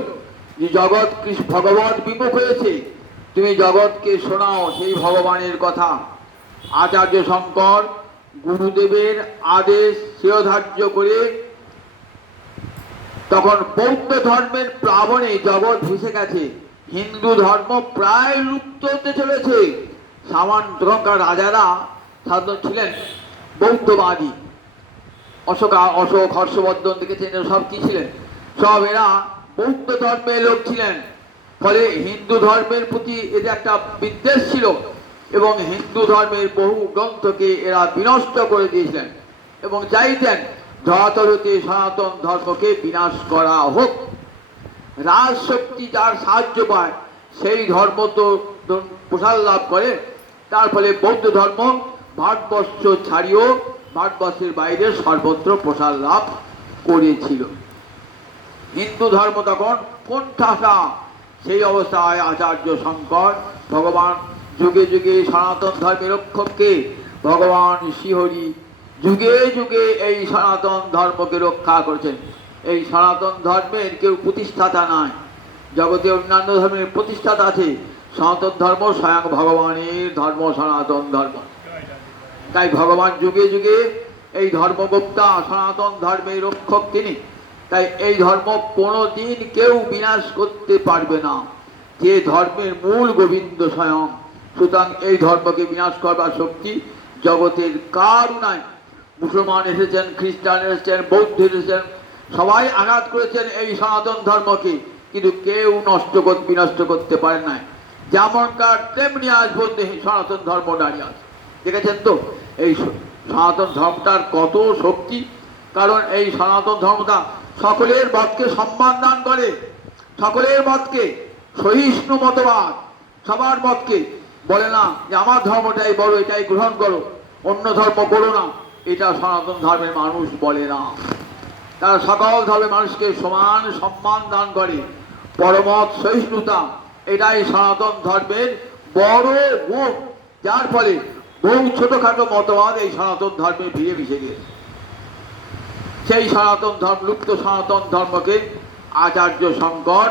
যে জগৎ ভগবত বিমুখ হয়েছে, তুমি জগৎকে শোনাও সেই ভগবানের কথা। আচার্য শঙ্কর গুরুদেবের আদেশ শিরোধার্য করে তখন বৌদ্ধ ধর্মের প্লাবনে জগৎ ভেসে গেছে, হিন্দু ধর্ম প্রায় লুপ্ত হতে চলেছে। সামন্তকার রাজারা সাধারণত ছিলেন বৌদ্ধবাদী। অশোক, হর্ষবর্ধন দেখেছেন, সব কি ছিলেন? সব এরা বৌদ্ধ ধর্মের লোক ছিলেন। ফলে হিন্দু ধর্মের প্রতি এদের একটা বিদ্বেষ ছিল এবং হিন্দু ধর্মের বহু গ্রন্থকে এরা বিনষ্ট করে দিয়েছিলেন এবং চাইতেন ধরাতলতে সনাতন ধর্মকে বিনাশ করা হোক। রাজশক্তি যার সাহায্য পায় সেই ধর্ম তো প্রসার লাভ করে। তার ফলে বৌদ্ধ ধর্ম ভারতবর্ষ ছাড়িয়েও ভারতবর্ষের বাইরে সর্বত্র প্রসার লাভ করেছিল। হিন্দু ধর্ম তখন কোণঠাসা। সেই অবস্থায় আচার্য শঙ্কর ভগবান যুগে যুগে সনাতন ধর্মের রক্ষককে, ভগবান শ্রীহরি যুগে যুগে এই সনাতন ধর্মকে রক্ষা করেছেন। এই সনাতন ধর্মের কেউ প্রতিষ্ঠাতা নয়, জগতে অন্যান্য ধর্মের প্রতিষ্ঠাতা আছে, সনাতন ধর্ম স্বয়ং ভগবানের ধর্ম, সনাতন ধর্ম। তাই ভগবান যুগে যুগে এই ধর্মগুপ্তা, সনাতন ধর্মের রক্ষক তিনি। তাই এই ধর্ম কোনো দিন কেউ বিনাশ করতে পারবে না, যে ধর্মের মূল গোবিন্দ স্বয়ং। সুতরাং এই ধর্মকে বিনাশ করবার শক্তি জগতের কারও নাই। মুসলমান এসেছেন, খ্রিস্টান এসেছেন, বৌদ্ধ এসেছেন, সবাই আঘাত করেছেন এই সনাতন ধর্মকে, কিন্তু কেউ বিনষ্ট করতে পারে না। যেমনকার তেমনি আজ পর্যন্ত সনাতন ধর্ম দাঁড়িয়ে আছে। দেখেছেন তো এই সনাতন ধর্মটার কত শক্তি। কারণ এই সনাতন ধর্মটা সকলের মতকে সম্মান দান করে, সকলের মতকে, সহিষ্ণু মতবাদ, সবার মতকে বলে না যে আমার ধর্মটাই বড়, এটাই গ্রহণ করো, অন্য ধর্ম করো না। এটা সনাতন ধর্মের মানুষ বলে না। তারা সকল ধর্মের মানুষকে সমান সম্মান দান করে, পরমত সহিষ্ণুতা, এটাই সনাতন ধর্মের বড় গুণ। যার ফলে বহু ছোটখাটো মতবাদ এই সনাতন ধর্মে ভিড়ে মিশে গিয়েছে। সেই সনাতন ধর্ম, লুপ্ত সনাতন ধর্মকে আচার্য শঙ্কর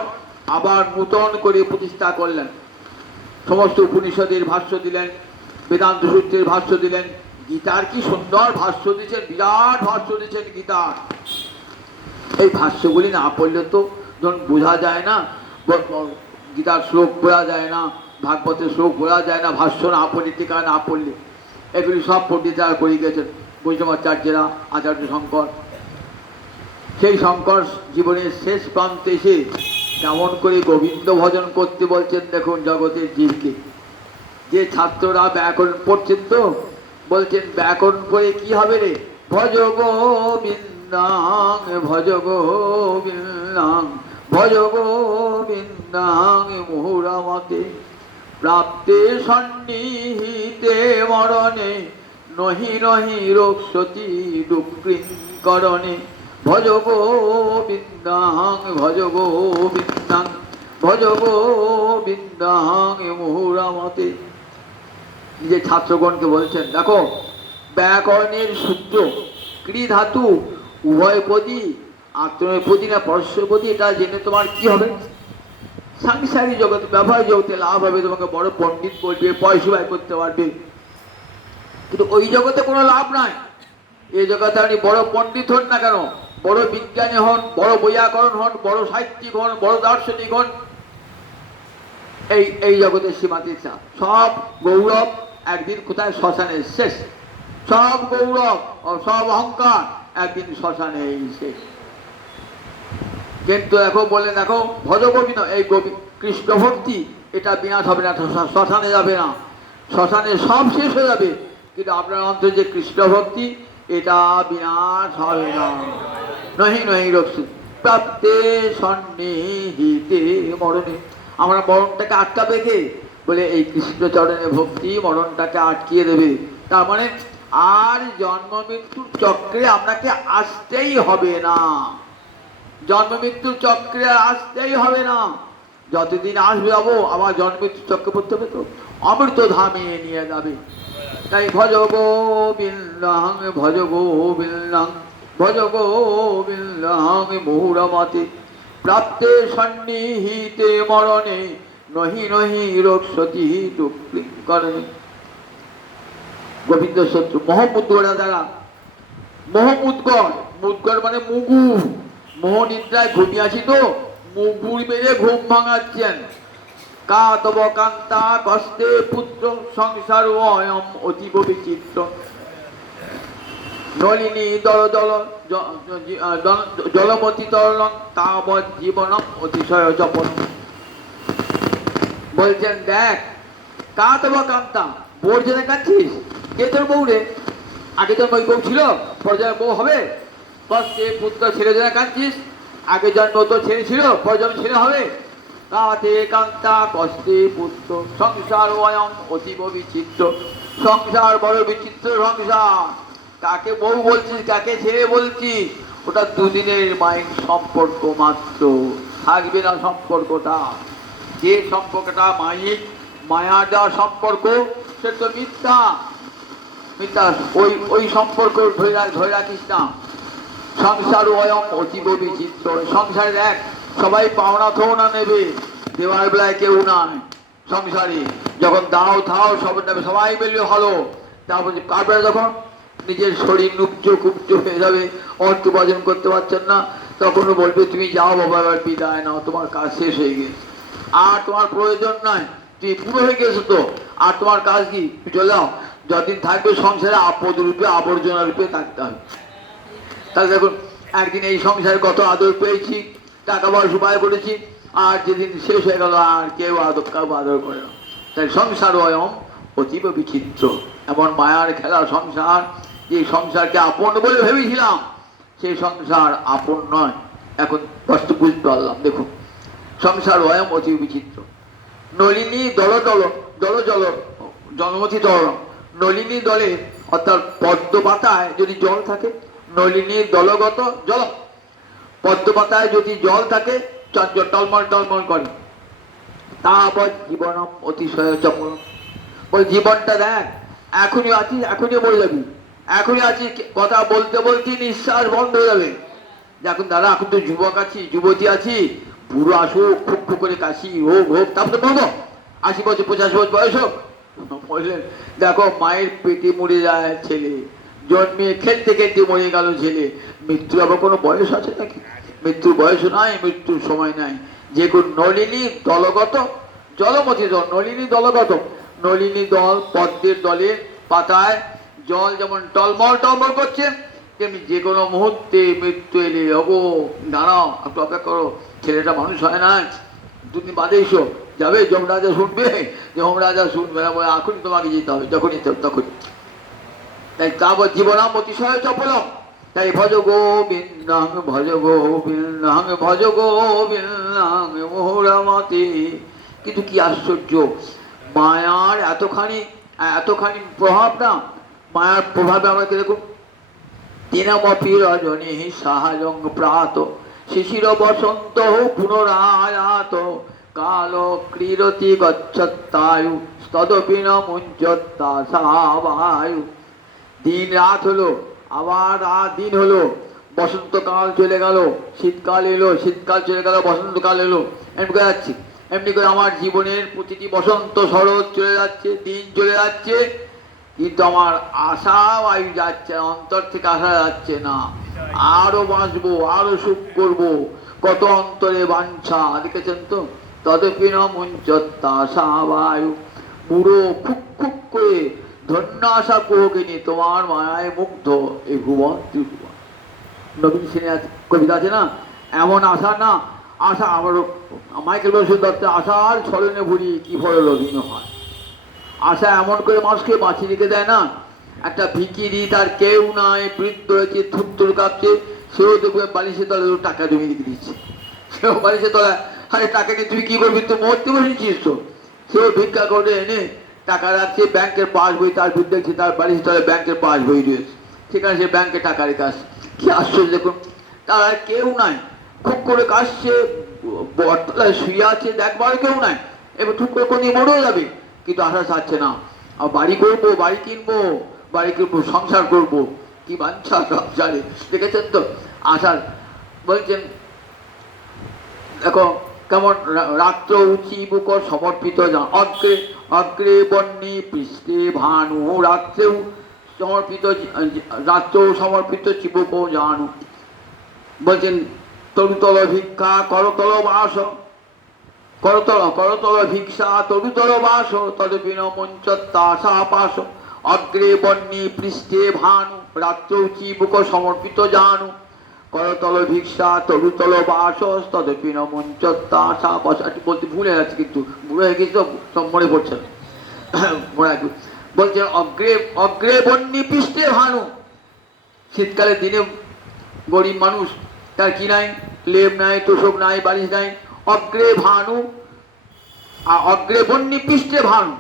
আবার নূতন করে প্রতিষ্ঠা করলেন। সমস্ত উপনিষদের ভাষ্য দিলেন, বেদান্ত সূত্রের ভাষ্য দিলেন, গীতার কি সুন্দর ভাষ্য দিচ্ছেন, বিরাট ভাষ্য দিচ্ছেন গীতার। এই ভাষ্যগুলি না পড়লে তো ধরুন বোঝা যায় না, গীতার শ্লোক পড়া যায় না, ভাগবতের শ্লোক পড়া যায় না, ভাষ্য না পড়লে, টিকা না পড়লে। এগুলি সব পণ্ডিতরা করে গেছেন, বৈষ্ণবাচার্যেরা, আচার্য শঙ্কর। সেই শঙ্কর জীবনের শেষ প্রান্তে এসে কেমন করে গোবিন্দ ভজন করতে বলছেন দেখুন জগতের জীবকে। যে ছাত্ররা ব্যাকরণ পড়ছেন তো বলছেন ব্যাকরণ পড়ে কি হবে রে, ভজ গোবিন্দাং ভজ গোবিন্দাং ভজ গোবিন্দাং মুহুরামতে প্রাপ্তে সন্নিহিতে মরণে নহি নহি রক্ষতি দুঃকৃঙ্করণে ভজ গোবিন্দাং ভজ গোবিন্দাং ভজ গোবিন্দাং মুহুরামতে। নিজের ছাত্রগণকে বলছেন দেখো ব্যাকরণের সূত্র ক্রি ধাতু উভয় পদী, আত্মনেপদী না পরস্পরপদী, এটা জেনে তোমার কি হবে? সাংসারিক জগতে, ব্যবহার জগতে লাভ হবে, তোমাকে বড় পণ্ডিত বলবে, পয়সা ব্যয় করতে পারবে, কিন্তু ওই জগতে কোনো লাভ নাই। এই জগতে আপনি বড় পণ্ডিত হন না কেন, বড় বিজ্ঞানী হন, বড় বৈয়াকরণ হন, বড় সাহিত্যিক হন, বড় দার্শনিক হন, এই জগতের সীমাতে সব গৌরব একদিন কোথায় শ্মশানের শেষ। সব গৌরব ও সব অহংকার একদিন শ্মশানে এসে। কিন্তু দেখো বলে দেখো ভজ গোবিন্দ, এই কৃষ্ণ ভক্তি এটা বিনাশ হবে না, শ্মশানে যাবে না, শ্মশানে সব শেষ হয়ে যাবে, কিন্তু আপনার অন্তরে যে কৃষ্ণ ভক্তি এটা বিনাশ হবে না। নহি নহি রক্ষি প্রাপ্তে সন্নিহিতে মরণে। আমরা মরণটাকে আটকাবে কে? বলে এই কৃষ্ণচরণে ভক্তি মরণটাকে আটকিয়ে দেবে। তার মানে আর জন্ম মৃত্যুর চক্রে আপনাকে আসতেই হবে না, জন্ম মৃত্যুর চক্রে আসতেই হবে না। যতদিন আসবে যাবো আবার জন্ম মৃত্যুর চক্রে পড়তে হবে, তো অমৃত ধামে নিয়ে যাবে। তাই ভজ গোবিন্দাং ভজ গোবিন্দাং ভজ গোবিন্দাং মুহুরমতে প্রাপ্তে সন্নিহিতে মরণে নহি নহি রক্ষতি দুঃখিকরণে। গোবিন্দ শত্রু মোহমুদ্গরা দ্বারা, মোহমুদ্গর, মুদ্গর মানে মুগু, মোহ নিদ্রায় ঘুমিয়াছি তো মুগুর মেরে ঘুম ভাঙাচ্ছেন। কা তব কান্তা কষ্টে পুত্র সংসার অয়ম অতীব বিচিত্র। নলিনী দল দল জলমতি তরলং তাবৎ জীবনম অতিশয় জপন। বলছেন দেখ, কা তব কান্তা, বোর জেনে কাঁদছিস? কে তোর বউ রে? আগে তোর ওই বউ ছিল, পর্যায়ে বউ হবে? কষ্টে পুত্র ছেলে জেনে কাঁদছিস? আগে জন্ম তো ছেলে ছিল, পর্যায়ে ছেলে হবে? কাতে কান্তা কষ্টে পুত্র সংসার অয়ম অতীব বিচিত্র। সংসার বড় বিচিত্র সংসার। কাকে বউ বলছিস, কাকে ছেলে বলছিস? ওটা দুদিনের মায়ের সম্পর্ক মাত্র, থাকবে না সম্পর্কটা। যে সম্পর্কটা মায়ের মায়া দেওয়া সম্পর্ক সে তো মিথ্যা, মিথ্যা। ওই সম্পর্ক ধরে রাখিস না। সংসার অয়ম অতীব বিচিত্র। সংসারের এক সবাই পাওনা থোনা নেবে, দেওয়ার বেলায় কেউ নাই সংসারে। যখন দাও থাও সব নেবে, সবাই মিলে হলো। তারপর কারবার যখন নিজের শরীর নুবজ কুবজ হয়ে যাবে, অর্থ উপার্জন করতে পারছেন না, তখনও বলবে তুমি যাও বাবা, এবার বিদায় নাও, তোমার কাজ শেষ হয়ে গেছে, আর তোমার প্রয়োজন নাই, তুমি পুরো হয়ে গেছো তো, আর তোমার কাজ কি? চলে যাও। যতদিন থাকবে সংসারে আপদ রূপে আবর্জনা রূপে থাকতে হবে। তাহলে দেখুন, একদিন এই সংসারে কত আদর পেয়েছি, টাকা পয়সা উপায় করেছি, আর যেদিন শেষ হয়ে গেল আর কেউ আদর করে না। তাই সংসার অয়ম অতীব বিচিত্র। এমন মায়ার খেলা সংসার, যে সংসারকে আপন বলে ভেবেছিলাম সেই সংসার আপন নয়, এখন কষ্ট বুঝতে পারলাম। দেখুন, সংসার অয়ম অতীব বিচিত্র। নলিনী দল দল দল জল জলমতি দল। নলিনী দলে অর্থাৎ পদ্ম পাতায় যদি জল থাকে, নলিনীর দলগত জল, পদ্ম পাতায় যদি জল থাকে চঞ্চল টলমল টলমল করে। তারপর জীবনম অতিশয় চপল। ওই জীবনটা দেখ, এখনই আছিস, এখনই মরে যাবি, এখনই আছিস, কথা বলতে বলতে নিঃশ্বাস বন্ধ হয়ে যাবে। এখন দাদা, এখন তো যুবক আছি, যুবতী আছি, বুড়ো আসুক, খুব খুব করে কাশি হোক হোক, তারপর তো বলবো 80 বছর 85 বছর বয়স হোক। বললেন দেখো, মায়ের পেটে মরে যায় ছেলে, জন্মে খেলতে খেলতে মরে গেল ছেলে, মৃত্যুর আবার কোনো বয়স আছে নাকি? মৃত্যুর বয়স নাই, মৃত্যুর সময় নাই। যে কোন নলিনী দলগত জলমতি দল, নলিনী দলগত, নলিনী দল পদ্মের দলের পাতায় জল যেমন টলমল টলমল করছে, তেমনি যে কোনো মুহূর্তে মৃত্যু এলে হবো, দাঁড়াও একটু অপেক্ষা করো, ছেলেটা মানুষ হয় না, দুদিন বাদে এসো, যাবে যমরাজা শুনবে, যমরাজা শুনবে না, বলে এখনই তোমাকে যেতে হবে, যখনই তখনই। তাই তারপর জীবনাম অতিশয় চপলম। তাই ভজ গোবিন্দাং ভজ গোবিন্দাং ভজ গোবিন্দাং মুহুরমতে। কিন্তু কি আশ্চর্য, মায়ার এতখানি প্রভাব না, মায়ার প্রভাবে আমাকে দেখুন, দিনমপি রজনী সাহাযং প্রাত শিশির বসন্ত পুনরায়াত কাল ক্রীড়তি গচ্ছত্তায়ু তদপি ন মুঞ্চত্তা সাবায়ু। দিন রাত হলো, আবার রাত দিন হলো, বসন্তকাল চলে গেল, শীতকাল এলো, শীতকাল চলে গেল, বসন্তকাল এলো, এমনি করে যাচ্ছি। এমনি করে আমার জীবনের প্রতিটি বসন্ত শরৎ চলে যাচ্ছে, দিন চলে যাচ্ছে, কিন্তু আমার আশা বায়ু যাচ্ছে না, অন্তর থেকে আশা যাচ্ছে না, আরো বাঁচবো, আরো সুখ করবো, কত অন্তরে বাঞ্ছা। দেখেছেন তো, তদপি ন মুঞ্চত্তা আশা বায়ু। বুড়ো খুক খুক করে ধন্য আশা কুহকিনী, তোমার মায়ায় মুগ্ধ এই ভুবন ত্রিভুবন। নবীন সেনের কবিতা আছে না, এমন আশা না, আশা আমার মাইকেল মধুসূদন দত্তের আশার ছলনে ভুলি কি ফলে লভিন হয়। আশা এমন করে মানুষকে বাঁচিয়ে রেখে দেয় না। একটা ভিকিরি, তার কেউ নাই, বৃদ্ধ হয়েছে, থুর কাঁপছে, সেও দেখবে বালিশের তলায় টাকা জমি রেখে দিচ্ছে। সেও বালিশের তলায়, আরে টাকা নিয়ে তুই কি করবি, তো মরতে বসেছিস তো। সেও ভিক্ষা করে এনে টাকা রাখছে, ব্যাংকের পাস বই তার বিরুদ্ধে দেখছে, তার বালিশের তলায় ব্যাংকের পাস বই রয়েছে, সেখানে সে ব্যাংকে টাকা রেখে আসছে। কি আশ্চর্য দেখুন, তার আর কেউ নাই, খুব করে কাশছে, বটতলায় শুয়ে আছে, দেখবার কেউ নাই, এবার ঠিক করে কোন মরেও যাবে, কিন্তু আশা ছাড়ছে না। আর বাড়ি করবো, বাড়ি কিনবো, বাড়ি কিনবো, সংসার করবো, কি বাঞ্ছা সংসারে, দেখেছেন তো আশার। বলছেন দেখো কেমন, রাত্র উচি বুক সমর্পিত অগ্রে অগ্রে বন্যী পৃষ্ঠে ভানু, রাত্রেও সমর্পিত, রাত্রেও সমর্পিত চিবুক জানু। বলছেন তরুতল ভিক্ষা করতল বাস, করতল করতল ভিক্ষা তরুতল বাস, তদপিন মঞ্চত্তাশা পাশ। অগ্রে বন্যী পৃষ্ঠে ভানু, রাত্রেও চিবুক সমর্পিত জানু। করতল ভিক্ষা তরুতল বাস, তদপিন মঞ্চত্তাশা পাশ। একটু বলতে ভুলে যাচ্ছে, কিন্তু বুড়ো হয়ে গেছে তো সব মনে পড়ছে না। বলছে অগ্রে অগ্রে বন্যী পৃষ্ঠে ভানু, শীতকালের দিনে গরিব মানুষ, তার কি নাই, লেপ নাই, তোষক নাই, বালিশ নাই। অগ্রে ভানু, আর অগ্রে বন্যী পৃষ্ঠে ভানু,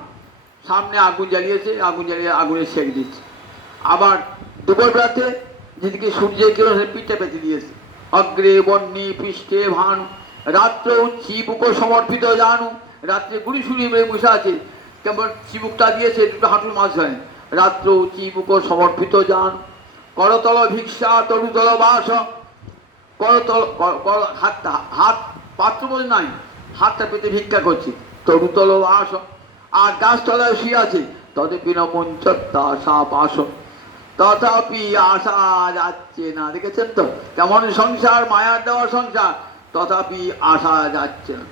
সামনে আগুন জ্বালিয়েছে, আগুন জ্বালিয়ে আগুনে সেক দিচ্ছে। আবার দুপুর রাতে যেদিকে সূর্যের কিরণ পিঠে পেতে দিয়েছে। অগ্রে বন্যী পৃষ্ঠে ভানু, রাত্র চিবুক সমর্পিত জানু। রাত্রে গুড়ি শুড়ি মেরে বসে আছে, কেমন চিবুকটা দিয়েছে দুটো হাঁটুর মাঝখানে। রাত্র চিবুক সমর্পিত জান। করতল ভিক্ষা তরুতল বাস, করতল হাত হাত পাত্র বোঝ নাই, হাতটা পেতে ভিক্ষা করছে, তরুতল বাস। আর গাছতলায় শুয়ে আছে, তদপিন মঞ্চত্তাশা পাশ। তথাপি আশা যাচ্ছে না, দেখেছেন তো কেমন সংসার, মায়ার দেওয়া সংসার, তথাপি আশা যাচ্ছে না।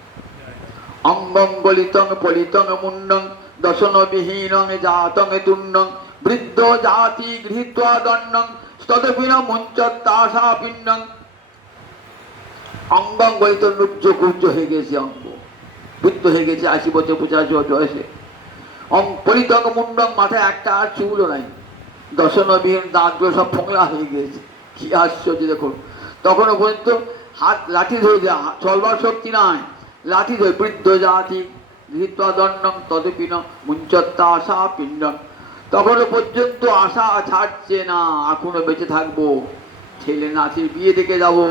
অঙ্গং গলিতং পলিতং মুন্ডং দশন বিহীনং জাতং তুন্ডং, বৃদ্ধ জাতি গৃহীত্বা দণ্ডং, তদপিন মঞ্চত্তাশা পিণ্ডং। অঙ্গং গলিত, নুজ্জ কুজ্জ হয়ে গেছে, অঙ্গ বৃদ্ধ হয়ে গেছে, 80 বছর 85 বছর বয়সে। পলিতং মুন্ডং, মাথায় একটা আর চুলও নাই, দশনবিহীন, দাঁতগুলো সব ফোংলা হয়ে গেছে। কি আশ্চর্য দেখুন, তখনও পর্যন্ত হাত লাঠি ধরে দেওয়া, চলবার শক্তি নাই, লাঠি ধরে। বৃদ্ধ জাতি গৃহীত্বা দণ্ডং, তদপিন মুঞ্চত্তাশা পিণ্ডং। তখনও পর্যন্ত আশা ছাড়ছে না, এখনো বেঁচে থাকবো, ছেলে নাতির বিয়ে দেখে যাবো,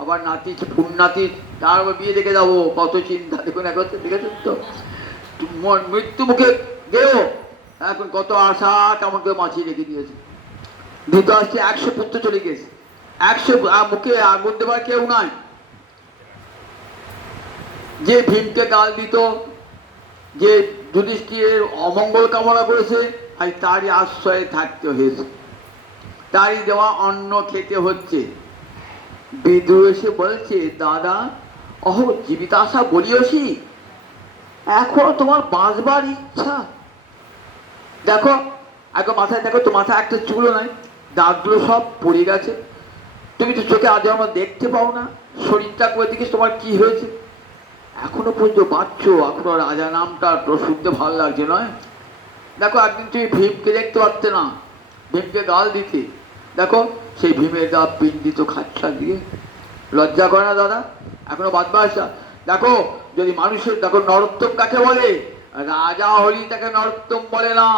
আবার নাতি ফুল নাতি, তার বিয়ে দেখে যাবো, কত চিন্তা দেখুন এখন, দেখেছেন তো মৃত্যু মুখে গেও এখন কত আশা কেমন করে বাঁচিয়ে রেখে দিয়েছে। ধৃত আসছে 100 পুত্র চলে গেছে, 100 মুখে আগুন দেবার কেউ নাই। যে ভীমকে গাল দিত, যে যুধিষ্ঠিরের অমঙ্গল কামনা করেছে, আজ তারই আশ্রয়ে থাকতে হয়েছে, তারই দেওয়া অন্ন খেতে হচ্ছে। বিদুর এসে বলছে, দাদা অহ জীবিতাশা বলিয়সি, এখন তোমার বাঁচবার ইচ্ছা, দেখো একবার মাথায় দেখো তো, মাথায় একটা চুলও নাই, দাঁতগুলো সব পড়ে গেছে, তুমি তো চোখে আজ আমার দেখতে পাও না, শরীরটা করে দেখিস তোমার কি হয়েছে, এখনো পর্যন্ত বাঁচছো, এখনো রাজা নামটা তো শুনতে ভালো লাগছে নয়। দেখো একদিন তুমি ভীমকে দেখতে পারতে না, ভীমকে গাল দিতে, দেখো সেই ভীমের দা পিণ্ডিত খাচ্ছা দিয়ে, লজ্জা করে না দাদা, এখনো বাঁচবা আসা। দেখো যদি মানুষের, দেখো নরোত্তম কাকে বলে, রাজা হলি তাকে নরোত্তম বলে না।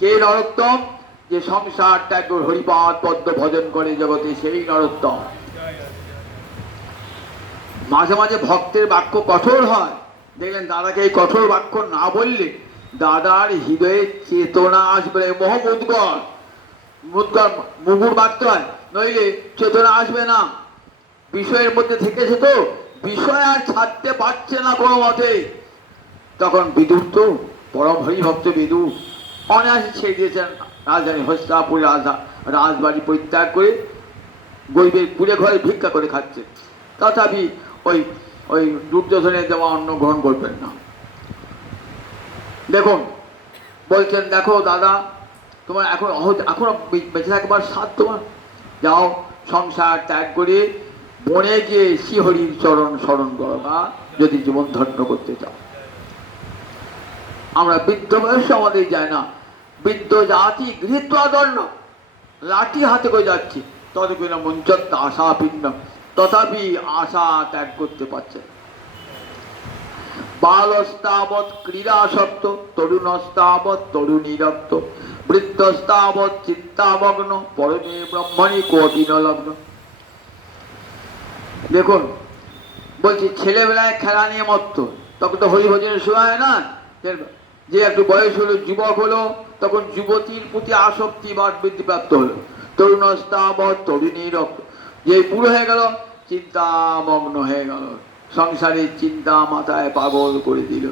কে নরোত্তম, যে সংসার ত্যাগ হরিপাদ পদ্ম ভজন করে জগতে, সেই নরোত্তম। মাঝে মাঝে ভক্তের বাক্য কঠোর হয়, দেখলেন দাদাকে এই কঠোর বাক্য না বললে দাদার হৃদয়ে চেতনা আসবে, মোহ মুদগর মুদগর মুগুর বাঁধতে হয়, নইলে চেতনা আসবে না। বিষয়ের মধ্যে থেকেছে তো, বিষয় আর ছাড়তে পারছে না কোনো মতে। তখন বিদুর তো পরম হরিভক্ত বিদুর অনায়াসে ছেড়ে দিয়েছেন রাজধানী হস্তিনাপুরে, রাজবাড়ি পরিত্যাগ করে গরিবের কুড়ে ঘরে ভিক্ষা করে খাচ্ছে। তথাপি ওই ওই দুর্যোধনের দেওয়া অন্ন গ্রহণ করবেন না। দেখুন বলছেন দেখো দাদা, তোমার এখন এখনো বেঁচে থাকবার সাথ তোমার, যাও সংসার ত্যাগ করে বনে গিয়ে শ্রীহরির চরণ স্মরণ করো না, যদি জীবন ধন্য করতে চাও। আমরা বৃদ্ধ বয়সে আমাদের যায় না, বৃদ্ধ জাতি গৃহীত্বা দণ্ড, লাঠি হাতে করে যাচ্ছি, ততক্ষণ মঞ্চত আশা ভিন্ন, তথাপি আশা ত্যাগ করতে পারছে। বালস্তাবৎ ক্রীড়াসক্ত, তরুণস্তাবৎ তরুণীরক্ত, বৃদ্ধস্তাবৎ চিন্তামগ্ন, পরমে ব্রহ্মণি কোপি ন লগ্ন। দেখুন বলছি, ছেলেবেলায় খেলা নিয়ে মত্ত, তখন তো হরিভজনের শোনায় না। যে একটু বয়স হলো, যুবক হলো, তখন যুবতীর প্রতি আসক্তি বা বৃদ্ধিপ্রাপ্ত হলো। তরুণস্তাবৎ তরুণীরক্ত, যে বুড়ো হয়ে গেল, চিন্তামগ্ন হয়ে গেল, সংসারের চিন্তা মাথায় পাগল করে দিল।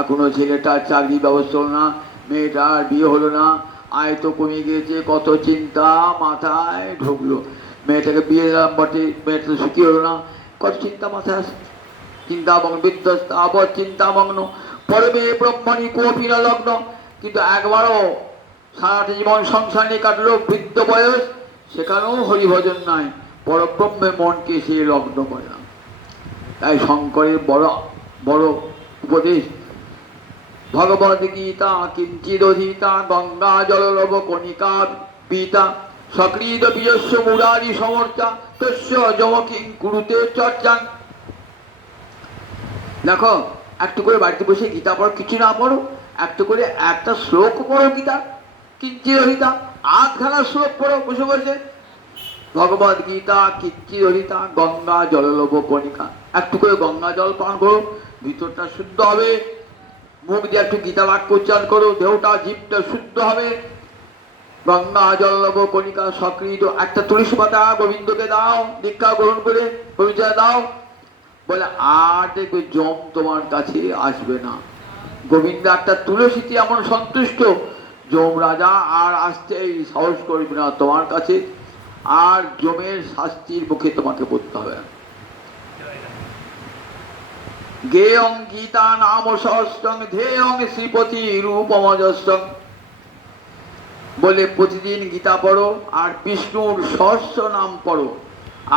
এখনো ছেলেটার চাকরি ব্যবস্থা হলো না, মেয়েটার বিয়ে হলো না, আয় তো কমে গিয়েছে, কত চিন্তা মাথায় ঢুকলো। মেয়েটাকে বিয়ে দিলাম বটে, মেয়েটা তো সুখী হলো না, কত চিন্তা মাথায় আসে। চিন্তামগ্ন, বিধ্বস্তাবৎ চিন্তামগ্ন, পরমে ব্রহ্মণি কোপি ন লগ্ন। কিন্তু একবারও সারাটা জীবন সংসার নিয়ে কাটলো, বৃদ্ধ বয়স, সেখানেও হরিভজন নাই, পরব্রহ্মে মনকে সে লগ্ন করে না। তাই শঙ্করের বড় বড় উপদেশ, ভগবদ গীতা কিঞ্চিদধীতা, গঙ্গা জললভ কণিকা পিতা, সকৃত বিজস্ব মুরারি সমর্চা, তস্য যমকিং কুরুতে চর্চা। দেখো, একটু করে বাড়িতে বসে গীতা পড়ো, কিছু না পড়ো, একটু করে একটা শ্লোক পড়ো গীতা, কিঞ্চিদধীতা, আধখানা শ্লোক পড়ো বসে বসে। ভগবদ গীতা কিঞ্চিদধীতা, গঙ্গা জললভ কণিকা, একটু করে গঙ্গা জল পান করো, ভিতরটা শুদ্ধ হবে। মুখ দিয়ে একটু গীতা বাক্য উচ্চারণ করো, দেহটা জীবটা শুদ্ধ হবে। গঙ্গা জললভ কণিকা সকৃত, একটা তুলসী পাতা গোবিন্দকে দাও, দীক্ষা গ্রহণ করে পরিচয় দাও, বলে আর দেখবে জম তোমার কাছে আসবে না। গোবিন্দ একটা তুলসীতে এমন সন্তুষ্ট, যম রাজা আর আসতে সাহস করবে না তোমার কাছে, আর জমের শাস্তির মুখে তোমাকে পড়তে হবে না। গেয়ং গীতা নাম সহস্রং, ধেয়ং শ্রীপতি রূপমজস্রং। বলে প্রতিদিন গীতা পড়ো, আর বিষ্ণুর সহস্র নাম পড়ো,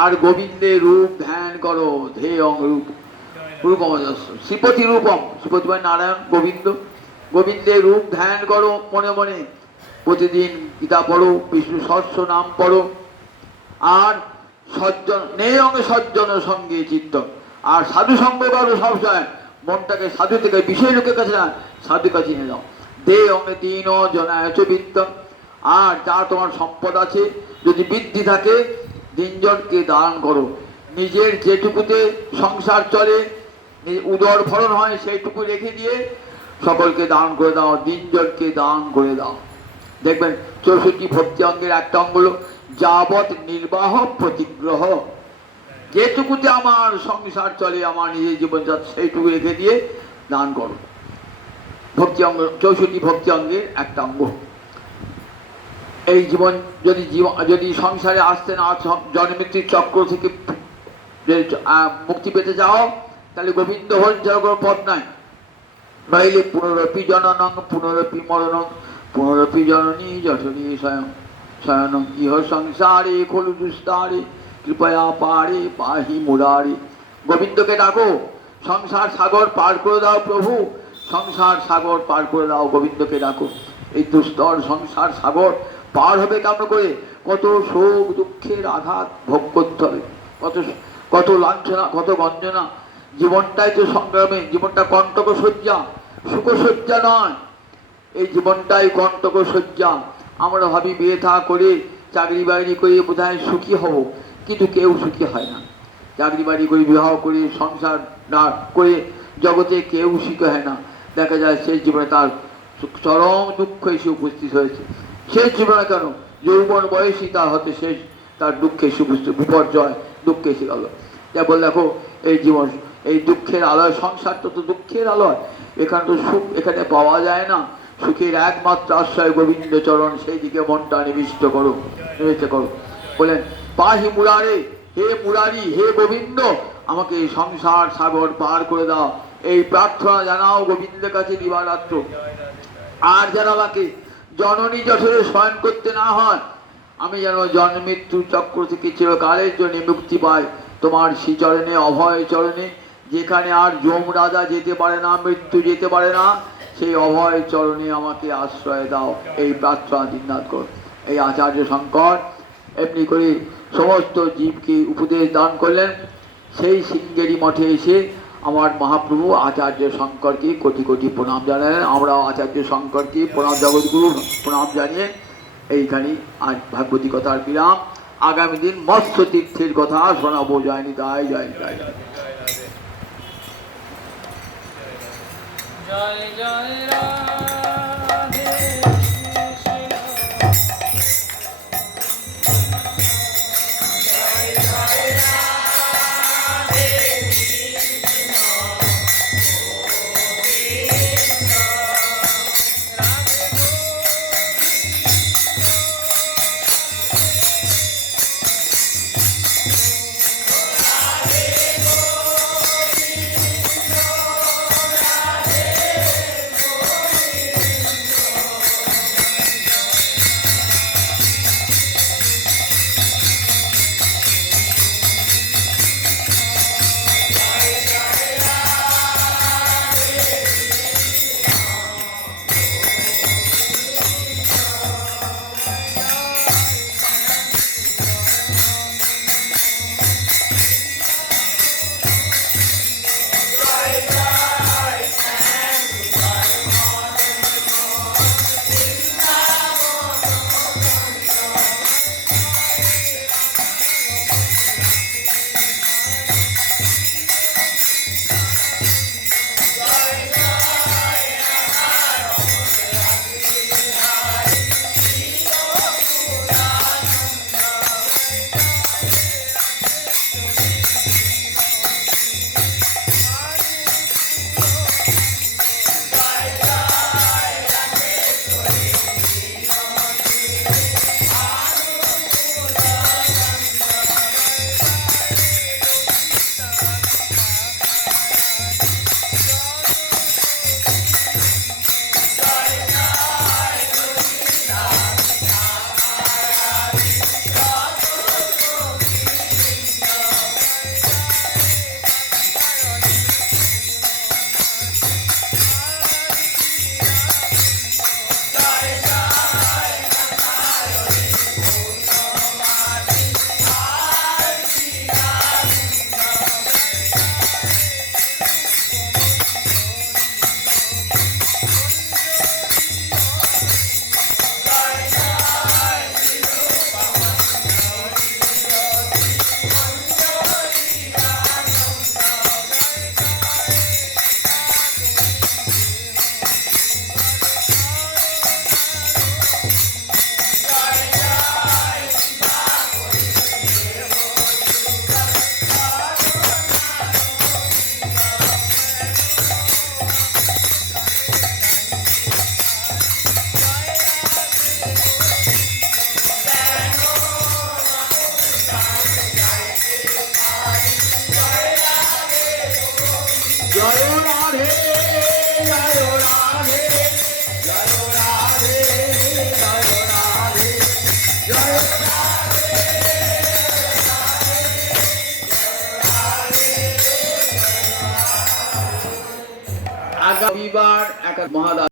আর গোবিন্দের রূপ ধ্যান করো। ধেয়ং রূপ রূপমজস্র, শ্রীপতি রূপম, শ্রীপতি মানে নারায়ণ, গোবিন্দ, গোবিন্দের রূপ ধ্যান করো মনে মনে। প্রতিদিন গীতা পড়ো, বিষ্ণু সহস্র নাম পড়ো, আর সজ্জন নেয়ং সজ্জন সঙ্গে চিত্ত, আর সাধু সঙ্গ করো সবসময়। মনটাকে সাধু থেকে, বিষয় লোকের কাছে না, সাধু কাছে নিয়ে যাও। দে অঙ্গে দীন জনায়চ বিত্তম, আর যা তোমার সম্পদ আছে, যদি বৃদ্ধি থাকে, দিনজনকে দান করো। নিজের যেটুকুতে সংসার চলে, উদর ভরণ হয়, সেইটুকু রেখে দিয়ে সকলকে দান করে দাও, দিনজনকে দান করে দাও। দেখবেন 64 ভক্তি অঙ্গের একটা অঙ্গ হলো যাবৎ নির্বাহ প্রতিগ্রহ, যেটুকুতে আমার সংসার চলে, আমার নিজের জীবন যাচ্ছে, সেইটুকু রেখে দিয়ে দান করো। ভক্তি অঙ্গ 64 ভক্তি অঙ্গের একটা অঙ্গ। এই জীবন যদি সংসারে আসতে না, জন্মমৃত্যুর চক্র থেকে মুক্তি পেতে যাও, তাহলে গোবিন্দ হন ছাড়া কোনো পথ নাই। নইলে পুনরপি জননং পুনরপি মরণং, পুনরপি জননী যশনী স্বয়ং শয়নং, ইহ সংসারে খলু দুস্তারে, কৃপয়া পারে পাহি মুরারে। গোবিন্দকে ডাকো, সংসার সাগর পার করে দাও প্রভু, সংসার সাগর পার করে দাও, গোবিন্দকে ডাকো। এই দুস্তর সংসার সাগর পার হবে কেমন করে? কত শোক দুঃখের আঘাত ভোগ করতে হবে, কত লাঞ্ছনা, কত গঞ্জনা। জীবনটাই তো সংগ্রামে, জীবনটা কণ্টক শয্যা, সুখশয্যা নয়। এই জীবনটাই কণ্টক শয্যা। আমরা ভাবি বিয়ে থা করে চাকরি বাকরি করে বোধহয় সুখী হব, কিন্তু কেউ সুখী হয় না। চাকরি বাড়ি করে বিবাহ করে সংসার না করে জগতে কেউ সুখী হয় না। দেখা যায় শেষ জীবনে তার চরম দুঃখ এসে উপস্থিত হয়েছে। শেষ জীবনে কেন, যৌবন বয়সী তার হতে শেষ, তার দুঃখে এসে উপস্থিত, বিপর্যয় দুঃখে এসে গেল। যা বল দেখো, এই জীবন এই দুঃখের আলয়, সংসারটা তো দুঃখের আলয়, এখানে তো সুখ এখানে পাওয়া যায় না। সুখের একমাত্র আশ্রয় গোবিন্দ চরণ, সেই দিকে মনটা নিবিষ্ট করো, নিবিষ্ট করো। বলেন পাহি মুরারে, হে মুরারি, হে গোবিন্দ, আমাকে সংসার সাগর পার করে দাও। এই প্রার্থনা জানাও গোবিন্দের কাছে দিবারাত্র। আর যেন আমাকে জননী জঠরে শয়ন করতে না হয়, আমি যেন জন্মমৃত্যু চক্র থেকে চিরকালের জন্য মুক্তি পাই তোমার শ্রীচরণে, অভয় চরণে, যেখানে আর যম রাজা যেতে পারে না, মৃত্যু যেতে পারে না, সেই অভয় চরণে আমাকে আশ্রয় দাও, এই প্রার্থনা দিননাথ কর। এই আচার্য শঙ্কর এমনি করে সমস্ত জীবকে উপদেশ দান করলেন। সেই সিঙ্গেরি মঠে এসে আমার মহাপ্রভু আচার্য শঙ্করকে কোটি কোটি প্রণাম জানালেন। আমরাও আচার্য শঙ্করকে প্রণাম, জগৎগুরু প্রণাম জানিয়ে এইখানে আজ ভাগবতী কথার বিরাম। আগামী দিন মৎস্য তীর্থের কথা শোনাবো। জয়নি তাই, জয়নি তাই। জয় জয় রাধে আগামীবার এক মহাদাস